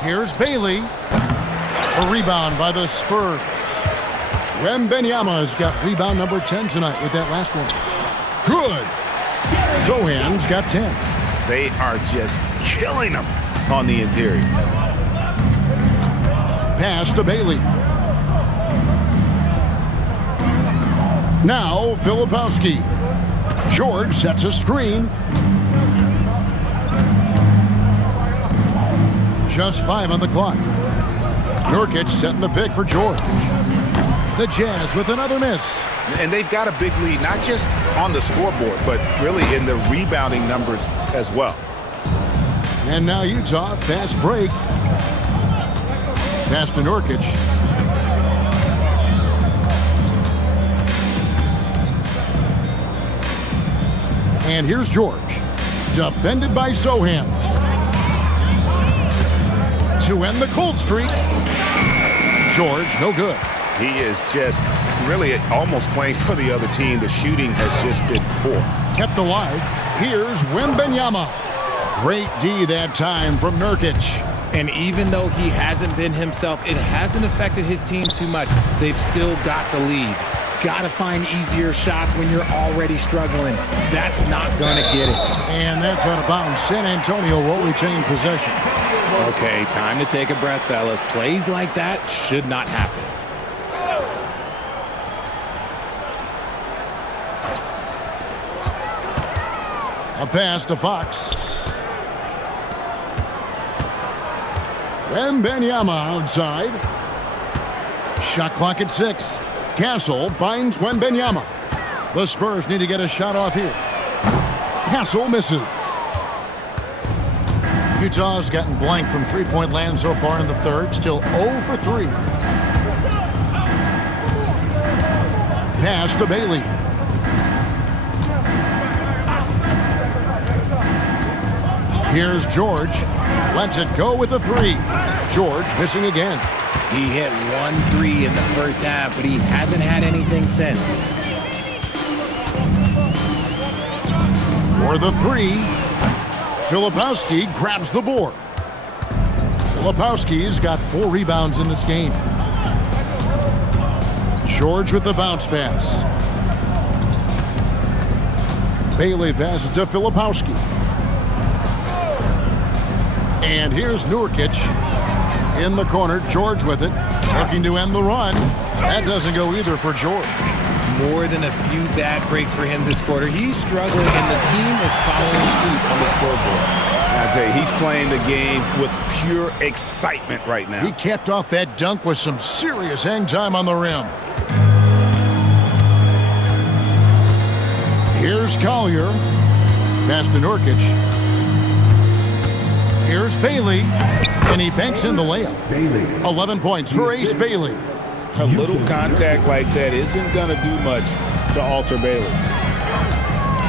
Here's Bailey. A rebound by the Spurs. Wembanyama's got rebound number 10 tonight with that last one. Good. Zohan's got 10. They are just killing them on the interior. Pass to Bailey. Now Filipowski. George sets a screen. Just 5 on the clock. Nurkic setting the pick for George. The Jazz with another miss. And they've got a big lead, not just on the scoreboard, but really in the rebounding numbers as well. And now Utah, fast break. Pass to Nurkic. And here's George. Defended by Zohan. To end the cold streak. George, no good. He is just really almost playing for the other team. The shooting has just been poor. Kept alive. Here's Wembanyama. Great D that time from Nurkic. And even though he hasn't been himself, it hasn't affected his team too much. They've still got the lead. Got to find easier shots when you're already struggling. That's not going to get it. And that's out of bounds. San Antonio will retain possession. Okay, time to take a breath, fellas. Plays like that should not happen. A pass to Fox. Wembanyama outside. Shot clock at 6. Castle finds Wembanyama. The Spurs need to get a shot off here. Castle misses. Utah's gotten blank from three-point land so far in the third. Still 0 for 3. Pass to Bailey. Here's George. Lets it go with a 3. George missing again. He hit 1 3 in the first half, but he hasn't had anything since. For the 3, Filipowski grabs the board. Filipowski's got 4 rebounds in this game. George with the bounce pass. Bailey passes to Filipowski. And here's Nurkic. In the corner, George with it, looking to end the run. That doesn't go either for George. More than a few bad breaks for him this quarter. He's struggling, and the team is following suit on the scoreboard. I tell you, he's playing the game with pure excitement right now. He capped off that dunk with some serious hang time on the rim. Here's Collier. Pass to Nurkic. Here's Bailey. And he banks in the layup. 11 points for Ace Bailey. A little contact like that isn't going to do much to alter Bailey.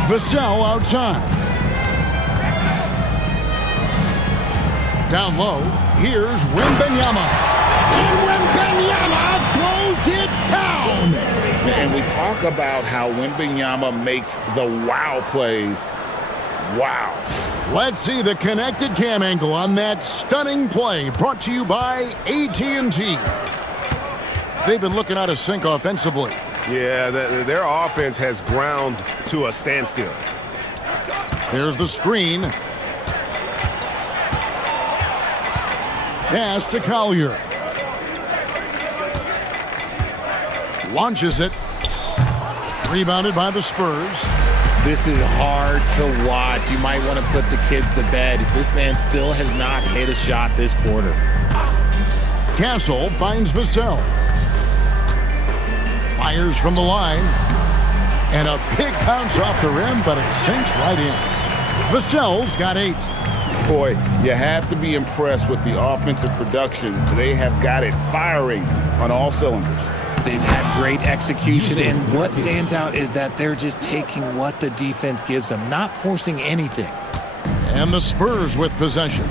Vassell outside. Down low, here's Wembanyama. And Wembanyama throws it down. And we talk about how Wembanyama makes the wow plays. Wow. Let's see the connected cam angle on that stunning play, brought to you by AT&T. They've been looking out of sync offensively. Yeah, their offense has ground to a standstill. There's the screen. Pass to Collier. Launches it. Rebounded by the Spurs. This is hard to watch. You might want to put the kids to bed. This man still has not hit a shot this quarter. Castle finds Vassell. Fires from the line. And a big bounce off the rim, but it sinks right in. Vassell's got 8. Boy, you have to be impressed with the offensive production. They have got it firing on all cylinders. They've had great execution, and what stands out is that they're just taking what the defense gives them, not forcing anything. And the Spurs with possession.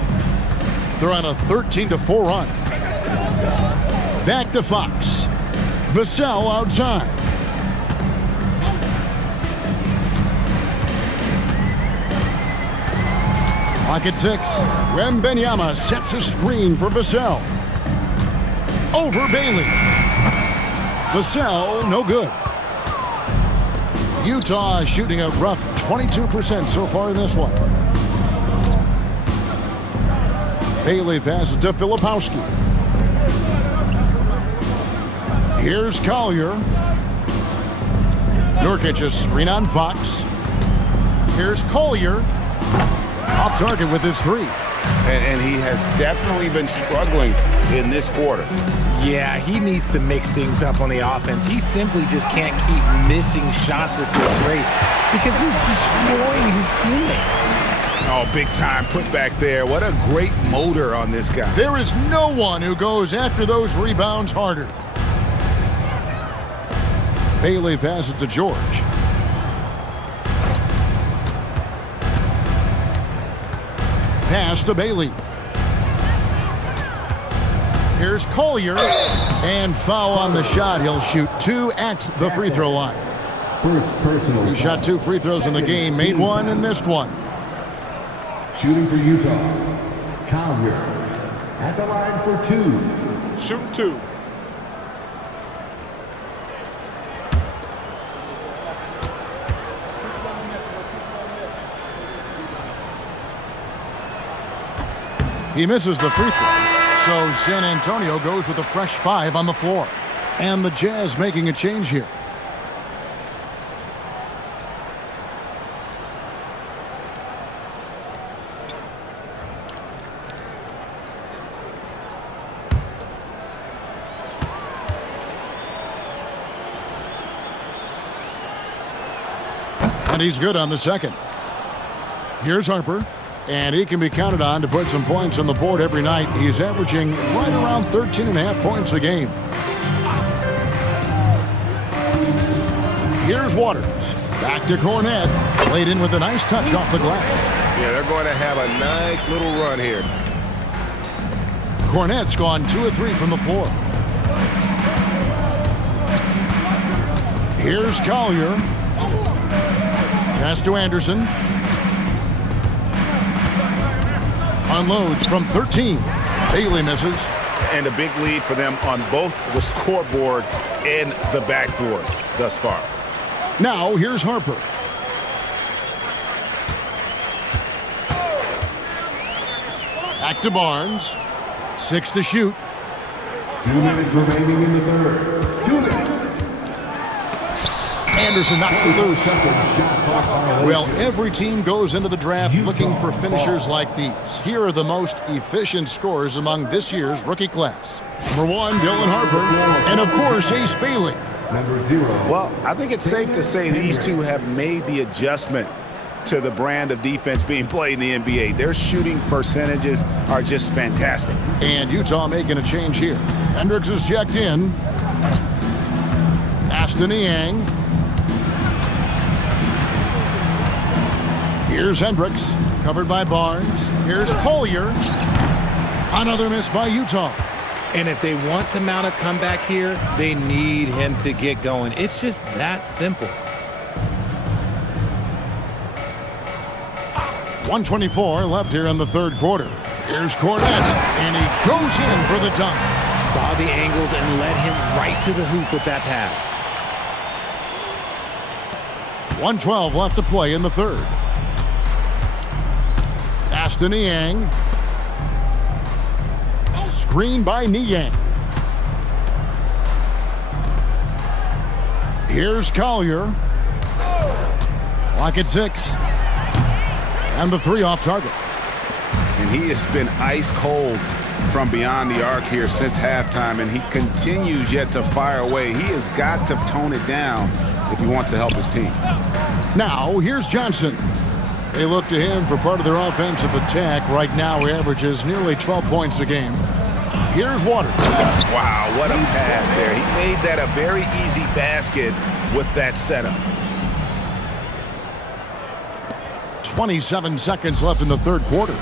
They're on a 13-4 run. Back to Fox. Vassell outside. Clock at 6. Wembanyama sets a screen for Vassell. Over Bailey. Vassell, no good. Utah shooting a rough 22% so far in this one. Bailey passes to Filipowski. Here's Collier. Nurkic a screen on Fox. Here's Collier. Off target with his 3. And he has definitely been struggling in this quarter. Yeah, he needs to mix things up on the offense. He simply just can't keep missing shots at this rate because he's destroying his teammates. Oh, big time put back there. What a great motor on this guy. There is no one who goes after those rebounds harder. Bailey passes to George. Pass to Bailey. Here's Collier, and foul on the shot. He'll shoot 2 at the free throw line. He shot 2 free throws in the game, made 1 and missed 1. Shooting for Utah, Collier at the line for 2. Shooting 2. He misses the free throw. So San Antonio goes with a fresh 5 on the floor. And the Jazz making a change here. And he's good on the second. Here's Harper. And he can be counted on to put some points on the board every night. He's averaging right around 13.5 points a game. Here's Waters. Back to Cornet. Played in with a nice touch off the glass. Yeah, they're going to have a nice little run here. Cornet's gone 2 of 3 from the floor. Here's Collier. Pass to Anderson. Unloads from 13. Bailey misses. And a big lead for them on both the scoreboard and the backboard thus far. Now here's Harper. Back to Barnes. 6 to shoot. 2 minutes remaining in the third. 2 minutes. Anderson knocks it loose. Well, every team goes into the draft looking for finishers like these. Here are the most efficient scorers among this year's rookie class. Number 1, Dylan Harper, and of course, Ace Bailey. Number 0. Well, I think it's safe to say these two have made the adjustment to the brand of defense being played in the NBA. Their shooting percentages are just fantastic. And Utah making a change here. Hendricks is checked in. Aston Niang. Here's Hendricks, covered by Barnes. Here's Collier. Another miss by Utah. And if they want to mount a comeback here, they need him to get going. It's just that simple. 1:24 left here in the third quarter. Here's Cornette, and he goes in for the dunk. Saw the angles and led him right to the hoop with that pass. 1:12 left to play in the third. Aston Niang. Screen by Niang. Here's Collier. Clock at 6. And the 3 off target. And he has been ice cold from beyond the arc here since halftime, and he continues yet to fire away. He has got to tone it down if he wants to help his team. Now, here's Johnson. They look to him for part of their offensive attack. Right now, he averages nearly 12 points a game. Here's Waters. Wow, what a pass there. He made that a very easy basket with that setup. 27 seconds left in the third quarter.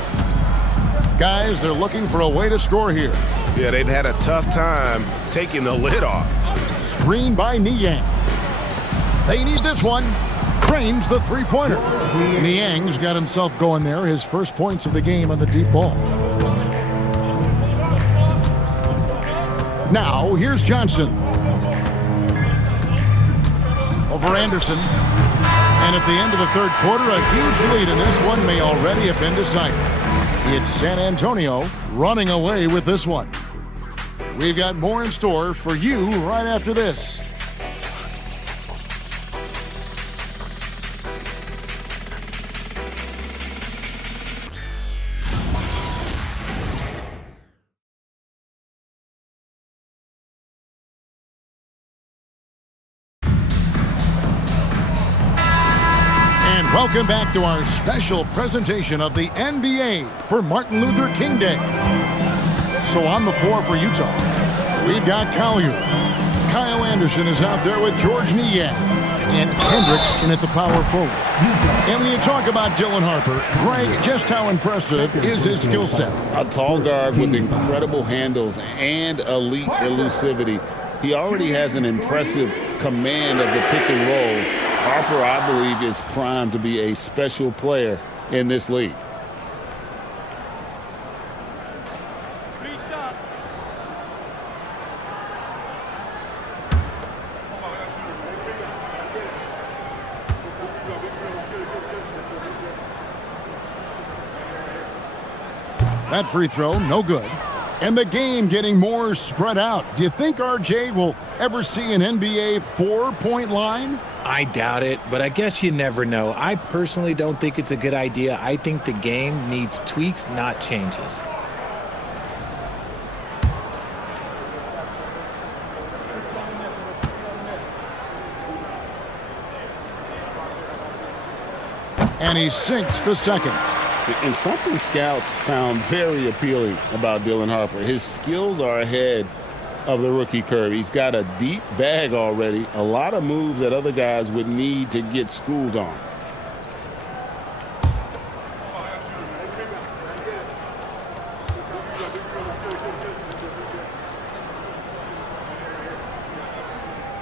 Guys, they're looking for a way to score here. Yeah, they've had a tough time taking the lid off. Screen by Niang. They need this one. Cranes the three-pointer. Niang's got himself going there. His first points of the game on the deep ball. Now, here's Johnson. Over Anderson. And at the end of the third quarter, a huge lead in this one may already have been decided. It's San Antonio running away with this one. We've got more in store for you right after this. Welcome back to our special presentation of the NBA for Martin Luther King Day. So on the floor for Utah, we've got Collier. Kyle Anderson is out there with George Niang. And Hendricks in at the power forward. And when you talk about Dylan Harper, Greg, just how impressive is his skill set? A tall guard with incredible handles and elite elusivity. He already has an impressive command of the pick and roll. Harper, I believe, is primed to be a special player in this league. That free throw, no good. And the game getting more spread out. Do you think RJ will ever see an NBA 4-point line? I doubt it, but I guess you never know. I personally don't think it's a good idea. I think the game needs tweaks, not changes. And he sinks the second. And something scouts found very appealing about Dylan Harper. His skills are ahead of the rookie curve. He's got a deep bag already, a lot of moves that other guys would need to get schooled on.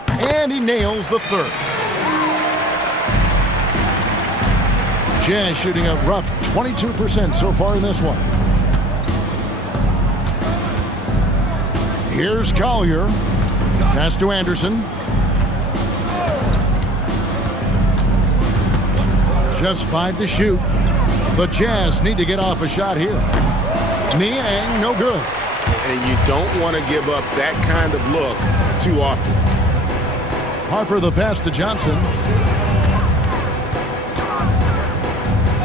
And he nails the third. Jazz shooting a rough 22% so far in this one. Here's Collier. Pass to Anderson. Just 5 to shoot. The Jazz need to get off a shot here. Niang, no good. And you don't want to give up that kind of look too often. Harper the pass to Johnson.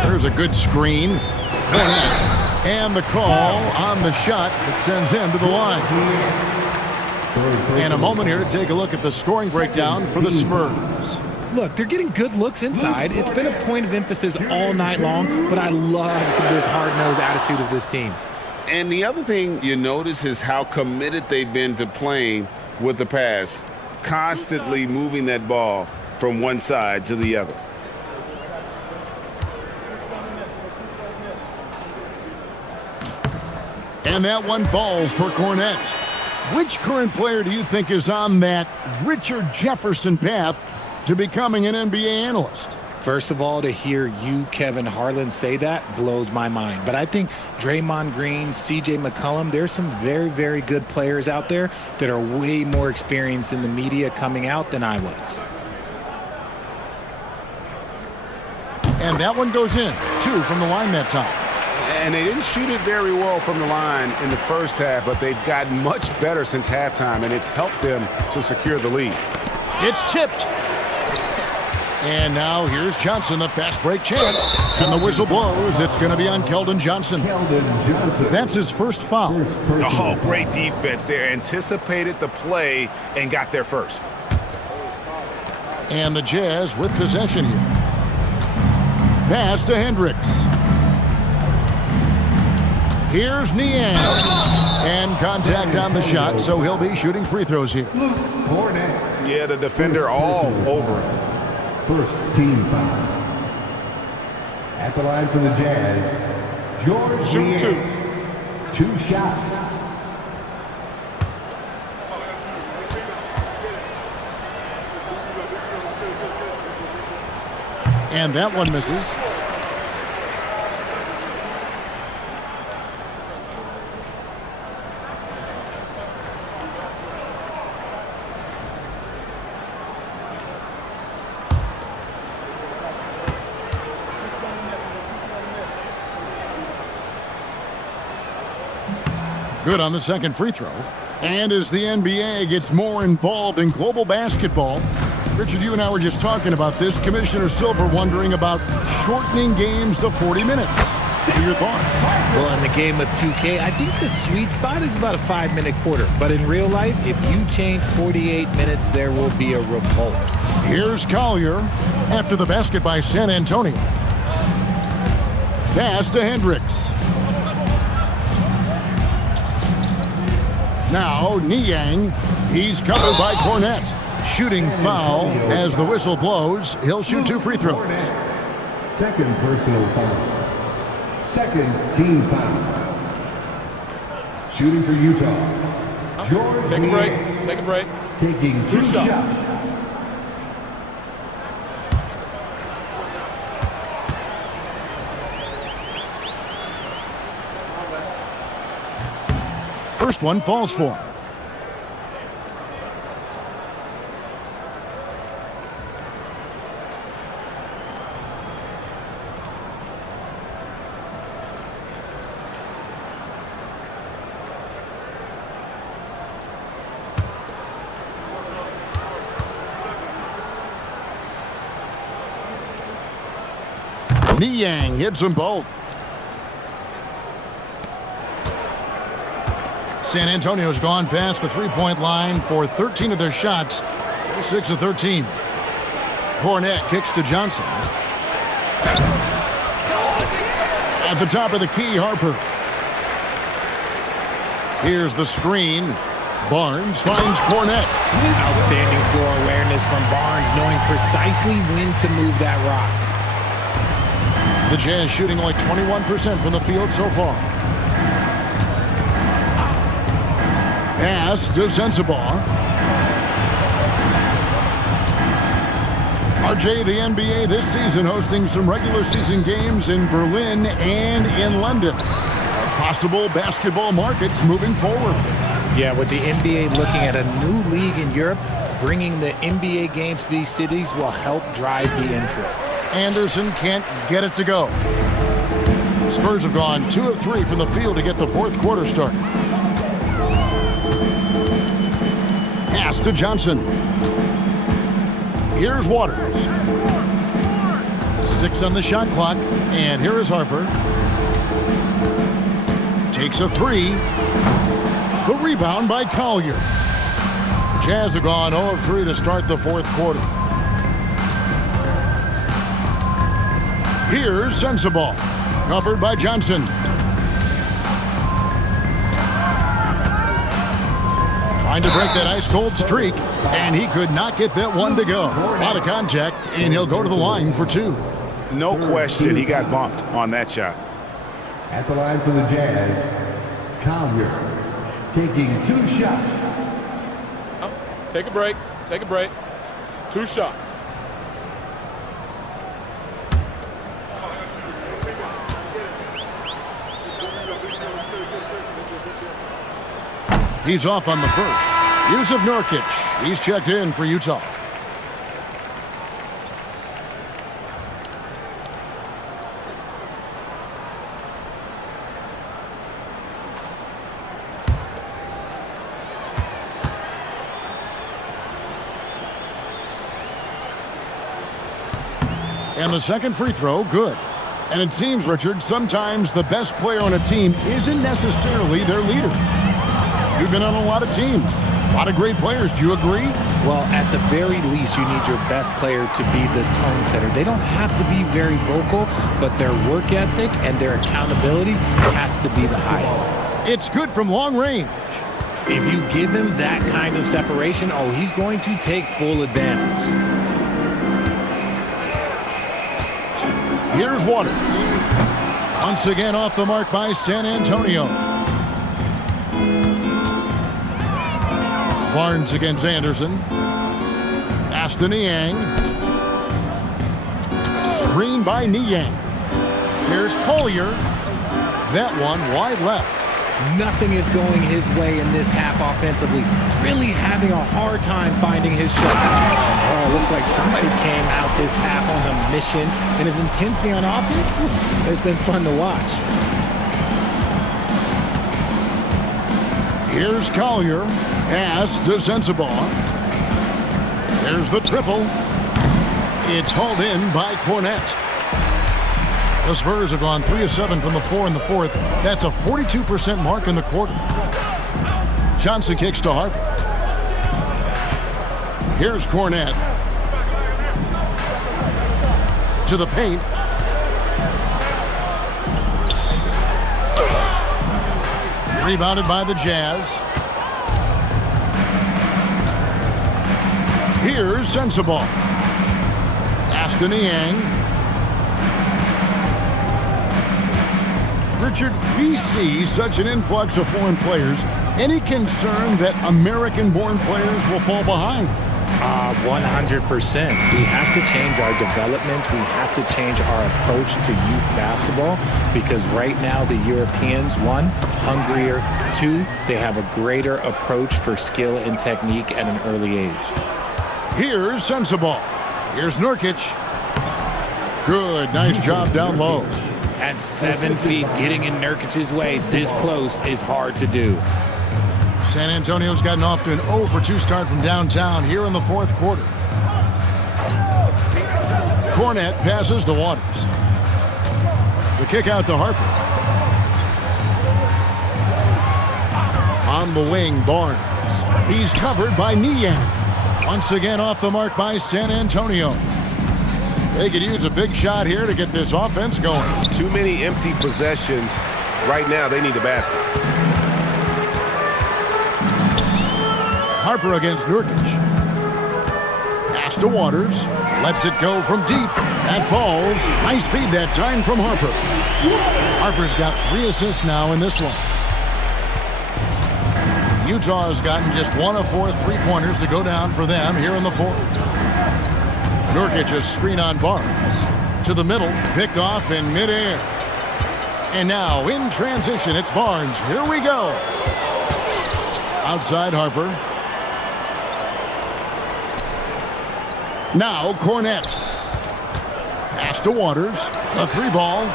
There's a good screen. And the call on the shot that sends him to the line. And a moment here to take a look at the scoring breakdown for the Spurs. Look, they're getting good looks inside. It's been a point of emphasis all night long, but I love this hard-nosed attitude of this team. And the other thing you notice is how committed they've been to playing with the pass, constantly moving that ball from one side to the other. And that one falls for Cornette. Which current player do you think is on that Richard Jefferson path to becoming an NBA analyst? First of all, to hear you, Kevin Harlan, say that blows my mind. But I think Draymond Green, C.J. McCollum, there's some very, very good players out there that are way more experienced in the media coming out than I was. And that one goes in. 2 from the line that time. And they didn't shoot it very well from the line in the first half, but they've gotten much better since halftime, and it's helped them to secure the lead. It's tipped. And now here's Johnson, the fast break chance. And the whistle blows. It's going to be on Keldon Johnson. That's his first foul. Oh, great defense there. Anticipated the play and got there first. And the Jazz with possession here. Pass to Hendricks. Here's Niang. And contact on the shot, so he'll be shooting free throws here. Yeah, the defender all over him. First team foul. At the line for the Jazz, George Shoot 2. 2 shots. And that one misses. Good on the second free throw. And as the NBA gets more involved in global basketball, Richard, you and I were just talking about this. Commissioner Silver wondering about shortening games to 40 minutes. What are your thoughts? Well, in the game of 2K, I think the sweet spot is about a 5-minute quarter. But in real life, if you change 48 minutes, there will be a revolt. Here's Collier after the basket by San Antonio. Pass to Hendricks. Now Niang. He's covered by Cornette. Shooting foul as the whistle blows. He'll shoot 2 free throws. Second personal foul. Second team foul. Shooting for Utah, George. Take a break. Take a break. Taking 2 shots. First one falls for him. Niang hits them both. San Antonio's gone past the three-point line for 13 of their shots. They're 6 of 13. Cornette kicks to Johnson. At the top of the key, Harper. Here's the screen. Barnes finds Cornette. Outstanding floor awareness from Barnes, knowing precisely when to move that rock. The Jazz shooting like 21% from the field so far. Pass to Sensabaugh. RJ, the NBA this season hosting some regular season games in Berlin and in London. Possible basketball markets moving forward. Yeah, with the NBA looking at a new league in Europe, bringing the NBA games to these cities will help drive the interest. Anderson can't get it to go. Spurs have gone 2 of 3 from the field to get the fourth quarter started. Pass to Johnson. Here's Waters. 6 on the shot clock, and here is Harper. Takes a 3. The rebound by Collier. Jazz have gone 0 of 3 to start the fourth quarter. Here's Sensabaugh, covered by Johnson. Trying to break that ice-cold streak, and he could not get that one to go. A lot of contact, and he'll go to the line for 2. No question, he got bumped on that shot. At the line for the Jazz, Collier taking 2 shots. Take a break. Take a break. 2 shots. He's off on the first. Yusuf Nurkic. He's checked in for Utah. And the second free throw, good. And it seems, Richard, sometimes the best player on a team isn't necessarily their leader. You've been on a lot of teams, a lot of great players. Do you agree? Well, at the very least, you need your best player to be the tone setter. They don't have to be very vocal, but their work ethic and their accountability has to be the highest. It's good from long range. If you give him that kind of separation, oh, he's going to take full advantage. Here's Waters. Once again off the mark by San Antonio. Barnes against Anderson. Pass to Niang. Screen by Niang. Here's Collier. That one wide left. Nothing is going his way in this half offensively. Really having a hard time finding his shot. Oh, it looks like somebody came out this half on a mission. And his intensity on offense has been fun to watch. Here's Collier. Pass to Sensabaugh. There's the triple. It's hauled in by Cornette. The Spurs have gone 3 of 7 from the floor in the fourth. That's a 42% mark in the quarter. Johnson kicks to Harper. Here's Cornette. To the paint. Rebounded by the Jazz. Here's Sensabaugh. Pass to Niang. Richard, we see such an influx of foreign players. Any concern that American-born players will fall behind? 100%. We have to change our development. We have to change our approach to youth basketball because right now the Europeans, 1, hungrier, 2, they have a greater approach for skill and technique at an early age. Here's Sensabaugh. Here's Nurkic. Good, nice job down low. At 7 feet, getting in Nurkic's way this close is hard to do. San Antonio's gotten off to an 0 for 2 start from downtown here in the fourth quarter. Cornette passes to Waters. The kick out to Harper. On the wing, Barnes. He's covered by Niang. Once again off the mark by San Antonio. They could use a big shot here to get this offense going. Too many empty possessions. Right now, they need a basket. Harper against Nurkic. Pass to Waters. Lets it go from deep. That falls. Nice speed that time from Harper. Harper's got 3 assists now in this one. Utah has gotten just 1 of 4 3-pointers to go down for them here in the fourth. Nurkic a screen on Barnes. To the middle. Picked off in midair. And now in transition, it's Barnes. Here we go. Outside Harper. Now Cornette. Pass to Waters. A 3-ball.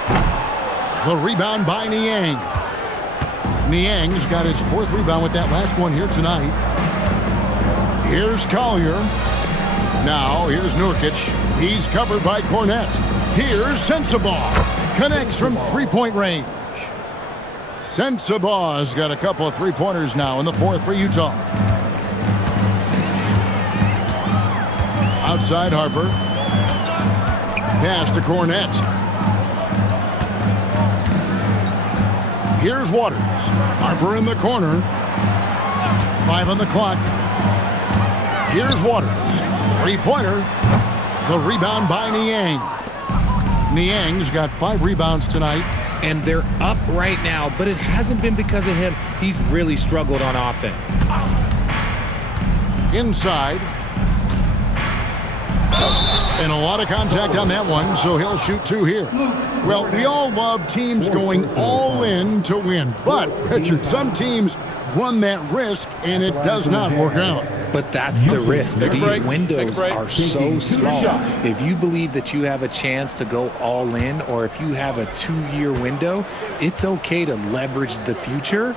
The rebound by Niang. Niang's got his 4th rebound with that last one here tonight. Here's Collier. Now, here's Nurkic. He's covered by Cornette. Here's Sensabaugh. Connects from three-point range. Sensabaugh's got a couple of three-pointers now in the 4th for Utah. Outside Harper. Pass to Cornette. Here's Waters. Harper in the corner. 5 on the clock. Here's Waters. Three-pointer. The rebound by Niang. Niang's got 5 rebounds tonight. And they're up right now, but it hasn't been because of him. He's really struggled on offense. Inside. And a lot of contact on that one, so he'll shoot 2 here. Well, we all love teams going all in to win. But, Richard, some teams run that risk, and it does not work out. But that's the risk. These windows are so small. If you believe that you have a chance to go all in, or if you have a 2-year window, it's okay to leverage the future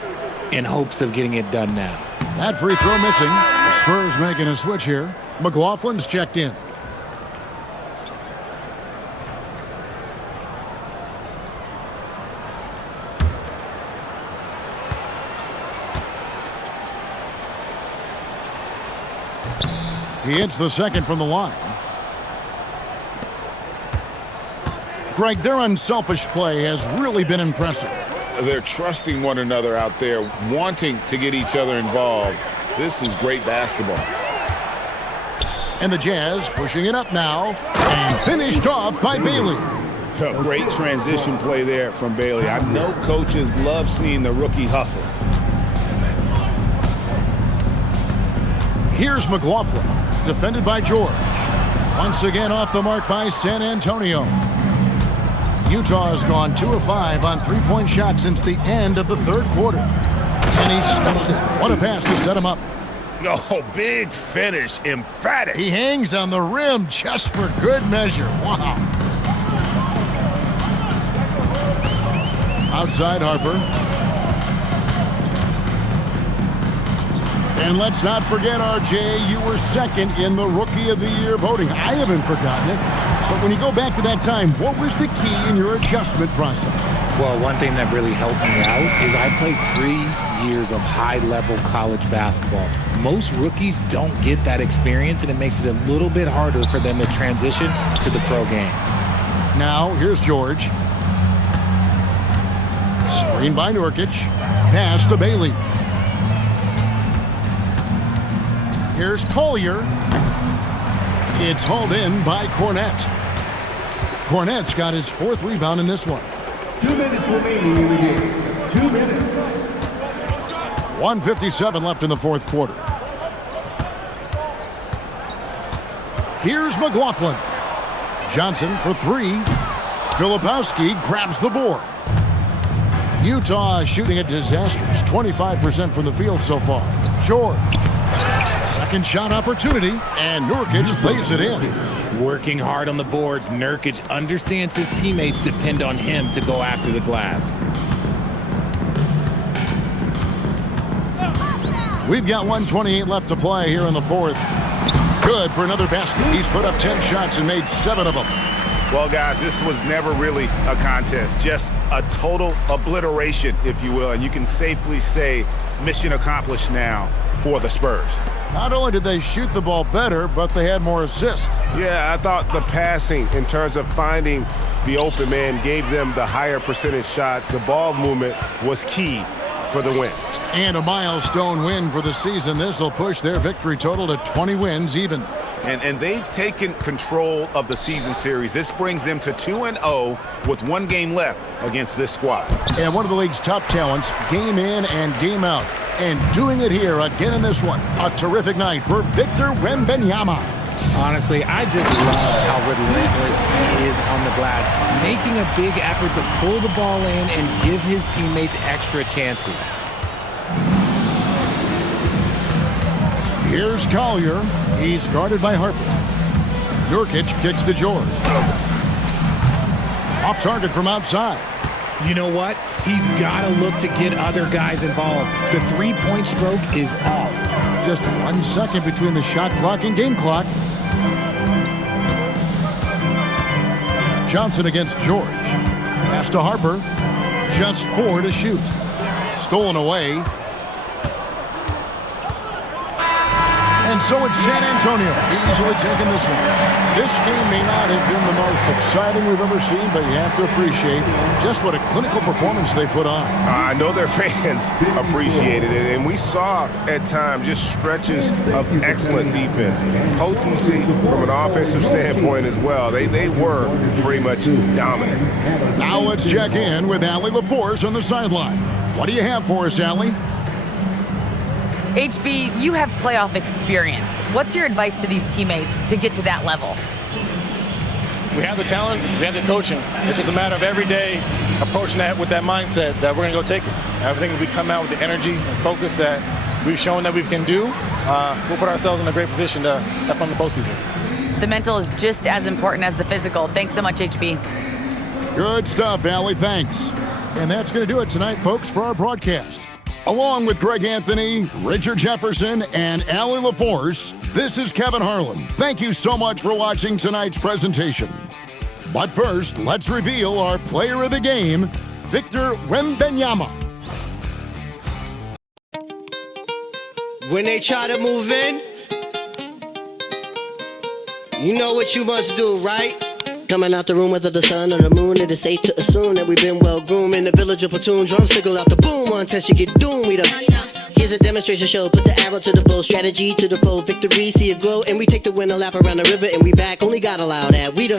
in hopes of getting it done now. That free throw missing. The Spurs making a switch here. McLaughlin's checked in. He hits the second from the line. Greg, their unselfish play has really been impressive. They're trusting one another out there, wanting to get each other involved. This is great basketball. And the Jazz pushing it up now and finished off by Bailey. A great transition play there from Bailey. I know coaches love seeing the rookie hustle. Here's McLaughlin. Defended by George. Once again off the mark by San Antonio. Utah has gone 2 of 5 on three-point shots since the end of the 3rd quarter. And he stuffs it. What a pass to set him up. Oh, big finish. Emphatic. He hangs on the rim just for good measure. Wow. Outside Harper. And let's not forget, RJ, you were 2nd in the Rookie of the Year voting. I haven't forgotten it. But when you go back to that time, what was the key in your adjustment process? Well, one thing that really helped me out is I played 3 years of high-level college basketball. Most rookies don't get that experience, and it makes it a little bit harder for them to transition to the pro game. Now, here's George. Screen by Nurkic. Pass to Bailey. Here's Collier. It's hauled in by Cornette. Cornette's got his 4th rebound in this one. 2 minutes remaining in the game. 2 minutes. 1:57 left in the 4th quarter. Here's McLaughlin. Johnson for 3. Filipowski grabs the board. Utah shooting a disastrous 25% from the field so far. George. Second shot opportunity, and Nurkic plays it in. Working hard on the boards, Nurkic understands his teammates depend on him to go after the glass. We've got 1:28 left to play here in the 4th. Good for another basket. He's put up 10 shots and made 7 of them. Well, guys, this was never really a contest. Just a total obliteration, if you will. And you can safely say mission accomplished now for the Spurs. Not only did they shoot the ball better, but they had more assists. Yeah, I thought the passing in terms of finding the open man gave them the higher percentage shots. The ball movement was key for the win. And a milestone win for the season. This will push their victory total to 20 wins even. And they've taken control of the season series. This brings them to 2-0 with 1 game left against this squad. And one of the league's top talents, game in and game out. And doing it here again in this one. A terrific night for Victor Wembanyama. Honestly, I just love how relentless he is on the glass, making a big effort to pull the ball in and give his teammates extra chances. Here's Collier. He's guarded by Harper. Nurkic kicks to George. Off target from outside. You know what? he's got to look to get other guys involved. The three-point stroke is off. Just 1 second between the shot clock and game clock. Johnson against George. Pass to Harper. Just 4 to shoot. Stolen away. And so it's San Antonio easily taking this one. This game may not have been the most exciting we've ever seen, but you have to appreciate just what a clinical performance they put on. I know their fans appreciated it, and we saw at times just stretches of excellent defense, potency from an offensive standpoint as well. They were pretty much dominant. Now let's check in with Allie LaForce on the sideline. What do you have for us, Allie? HB, you have playoff experience. What's your advice to these teammates to get to that level? We have the talent, we have the coaching. It's just a matter of every day approaching that with that mindset that we're going to go take it. I think we come out with the energy and focus that we've shown that we can do. We'll put ourselves in a great position to have fun in the postseason. The mental is just as important as the physical. Thanks so much, HB. Good stuff, Allie. Thanks. And that's going to do it tonight, folks, for our broadcast. Along with Greg Anthony, Richard Jefferson, and Allie LaForce, this is Kevin Harlan. Thank you so much for watching tonight's presentation. But first, let's reveal our player of the game, Victor Wembanyama. When they try to move in, you know what you must do, right? Coming out the room, whether the sun or the moon, it is safe to assume that we've been well groomed. In the village of platoon, drum signal out the boom. One test you get doomed, we done. Here's a demonstration show, put the arrow to the bow, strategy to the foe, victory, see it glow, and we take the winner lap around the river, and we back, only God allow that, we done.